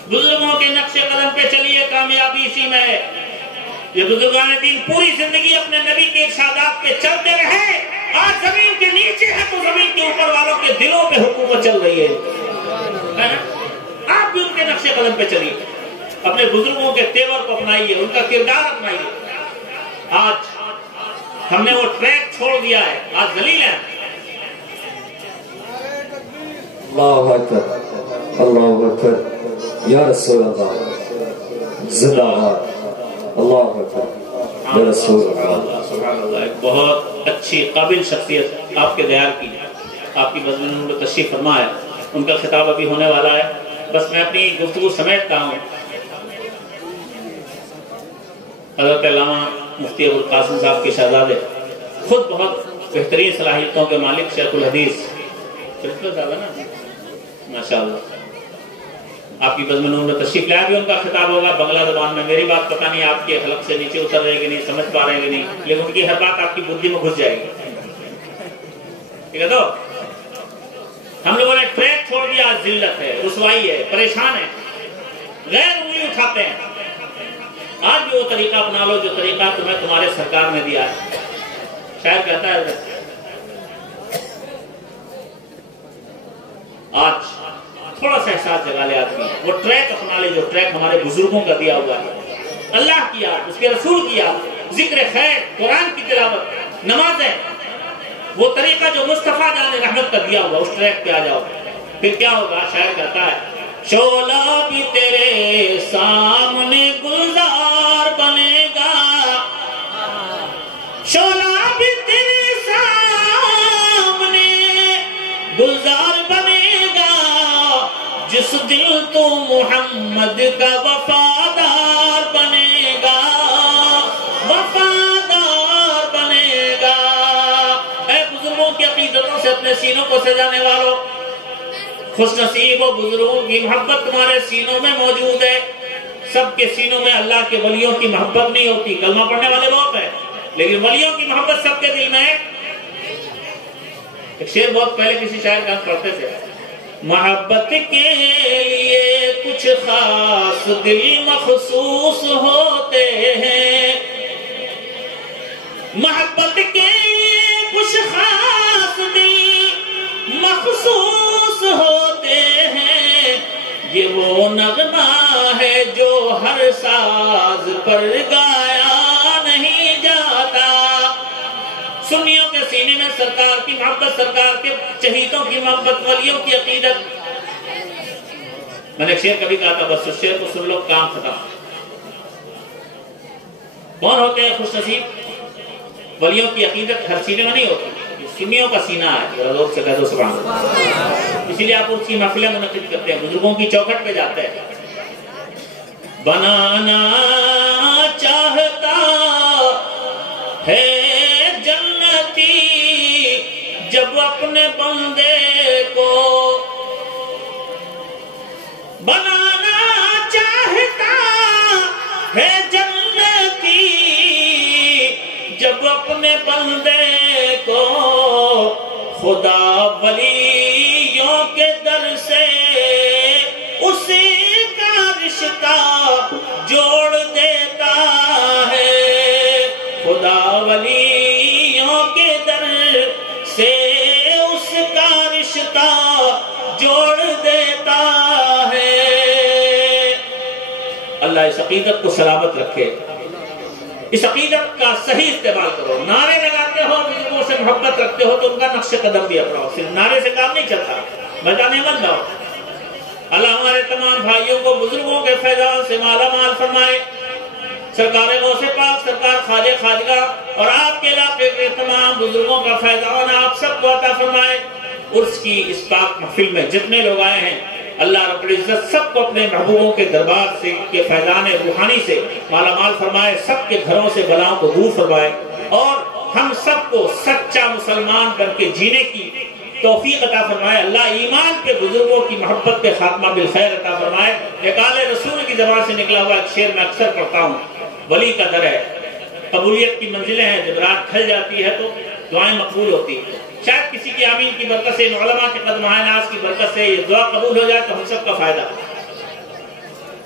بزرگوں کے نقش قدم پہ چلیے، کامیابی اسی میں ہے. یہ بزرگان دین پوری زندگی اپنے نبی کے ارشادات پہ چلتے رہے. آج زمین کے نیچے ہے تو زمین کے اوپر والوں کے دلوں پہ حکومت چل رہی ہے. آپ بھی ان کے نقش قدم پہ چلیے، اپنے بزرگوں کے تیور کو اپنائیے، ان کا کردار اپنائیے. آج ہم نے وہ ٹریک چھوڑ دیا ہے، آج ذلیل ہیں. اللہ اکبر اللہ اکبر یا رسول اللہ زندہ باد. اللہ اکبر یا رسول اللہ. سبحان اللہ. ایک بہت اچھی قابل شخصیت آپ کے دیار کی، آپ کی مضمون میں تشریف فرما ہے. ان کا خطاب ابھی ہونے والا ہے. بس میں اپنی گفتگو سمیٹتا ہوں. حضرت علامہ مفتی ابوالقاسم صاحب کے شہزادے، خود بہت بہترین صلاحیتوں کے مالک، شیخ الحدیث ماشاءاللہ، آپ کی بزم میں تشریف لائے. بھی ان کا خطاب ہوگا بنگلہ زبان میں. میری بات پتہ نہیں آپ کے حلق سے نیچے اتر رہے گی نہیں، سمجھ پا رہے گی نہیں، لیکن ان کی ہر بات آپ کی بدھی میں گھس جائے گی. ٹھیک ہے تو ہم لوگوں نے ٹریک چھوڑ دیا. ذلت ہے، رسوائی ہے، پریشان ہے، غیر انگلی اٹھاتے ہیں. آج بھی وہ طریقہ اپنا لو جو طریقہ تمہیں تمہارے سرکار نے دیا ہے. شاعر کہتا ہے آج تھوڑا سا احساس جگا لے آدمی، وہ ٹریک اپنا لے جو ٹریک ہمارے بزرگوں کا دیا ہوا ہے. اللہ کی یاد، اس کے رسول کی یاد، ذکر خیر، قرآن کی تلاوت، نمازیں، وہ طریقہ جو مصطفیٰ جان رحمت کا دیا ہوا، اس ٹریک پہ آ جاؤ. پھر کیا ہوگا؟ شاعر کہتا ہے شعلہ بھی تیرے سامنے گلزار بنے گا، شعلہ بھی تیرے سامنے گلزار بنے گا، جس دل تو محمد کا وفادار بنے گا، وفادار بنے گا. اے بزرگوں کی عقیدتوں سے اپنے سینوں کو سجانے والوں، خوش نصیب و بزرگوں کی محبت تمہارے سینوں میں موجود ہے. سب کے سینوں میں اللہ کے ولیوں کی محبت نہیں ہوتی. کلمہ پڑھنے والے بہت ہیں، لیکن ولیوں کی محبت سب کے دل میں ہے. ایک شعر بہت پہلے کسی شاعر کا پڑھتے تھے، محبت کے لیے کچھ خاص دل مخصوص ہوتے ہیں، محبت کے لیے کچھ خاص دل مخصوص ہوتے ہیں. یہ وہ نغمہ ہے جو ہر ساز پر گایا نہیں جاتا. سنیوں کے سینے میں سرکار کی محبت، سرکار کے شہیدوں کی محبت، ولیوں کی عقیدت. میں نے ایک شعر کبھی کہا تھا، بس اس شعر کو سن لو کام ختم. کون ہوتے ہیں خوش نصیب؟ ولیوں کی عقیدت ہر سینے میں نہیں ہوتی، سنیوں کا سینہ ہے. لوگ سے کہہ دو سبحان اللہ. اس لیے آپ اس کی محفلیں منعقد کرتے ہیں، بزرگوں کی چوکھٹ پہ جاتے ہیں. بنانا چاہتا ہے جنتی جب اپنے بندے کو، بنانا چاہتا ہے جنتی جب اپنے بندے کو، خدا ولیوں کے در سے اسی کا رشتہ جوڑ دیتا ہے، خدا ولیوں کے در سے اس کا رشتہ جوڑ دیتا ہے. اللہ اس عقیدت کو سلامت رکھے. اس عقیدت کا صحیح استعمال کرو. نعرے لگاتے ہو، بزرگوں سے محبت رکھتے ہو تو ان کا نقش قدم بھی اپناؤ. صرف نعرے سے کام نہیں چلتا، میدان عمل لاؤ. اللہ ہمارے تمام بھائیوں کو بزرگوں کے فیضان سے مالا مال فرمائے. سرکار غوث پاک، سرکار خواجہ خواجگاہ اور آپ کے علاقے کے تمام بزرگوں کا فیضان آپ سب کو عطا فرمائے. عرس کی اس پاک محفل میں جتنے لوگ آئے ہیں، اللہ رب العزت سب کو اپنے محبوبوں کے دربار سے کے فیضان روحانی سے مالا مال فرمائے. سب کے گھروں سے بلاؤں کو دور فرمائے اور ہم سب کو سچا مسلمان بن کے جینے کی توفیق عطا فرمائے. اللہ ایمان پہ بزرگوں کی محبت پہ خاتمہ بالخیر عطا فرمائے. ایک آل رسول کی زبان سے نکلا ہوا ایک شعر میں اکثر پڑھتا ہوں. ولی کا در ہے، قبولیت کی منزلیں ہیں، جب رات کھل جاتی ہے تو دعائیں مقبول ہوتی ہیں. شاید کسی کی آمین کی برکت سے، علماء کے قدم ناز کی برکت سے یہ دعا قبول ہو جائے تو ہم سب کا فائدہ.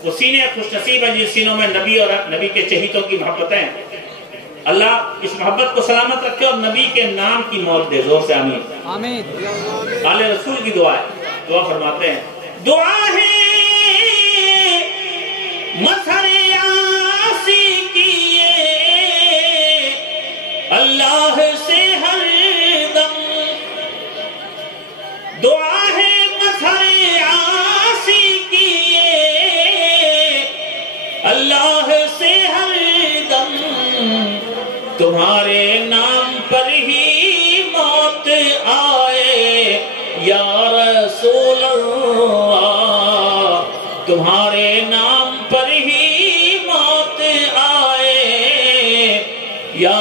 وہ سینے خوش نصیب ہیں جن سینوں میں نبی اور نبی کے چہیتوں کی محبتیں ہیں. اللہ اس محبت کو سلامت رکھے اور نبی کے نام کی موت دے. زور سے آمین. آمین. آل رسول کی دعا ہے. دعا فرماتے ہیں، دعا ہے مظہر آسی کیے اللہ سے ہر دم، دعا ہے مظہر آسی کیے اللہ سے ہر دم، تمہارے نام پر ہی موت آئے یا رسول اللہ، تمہارے نام پر ہی موت آئے یا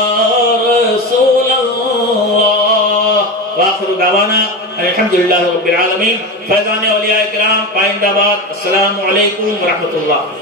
رسول اللہ. وآخر دعوانا الحمدللہ رب العالمین. فیضان اولیاء کرام پائند آباد. السلام علیکم ورحمۃ اللہ.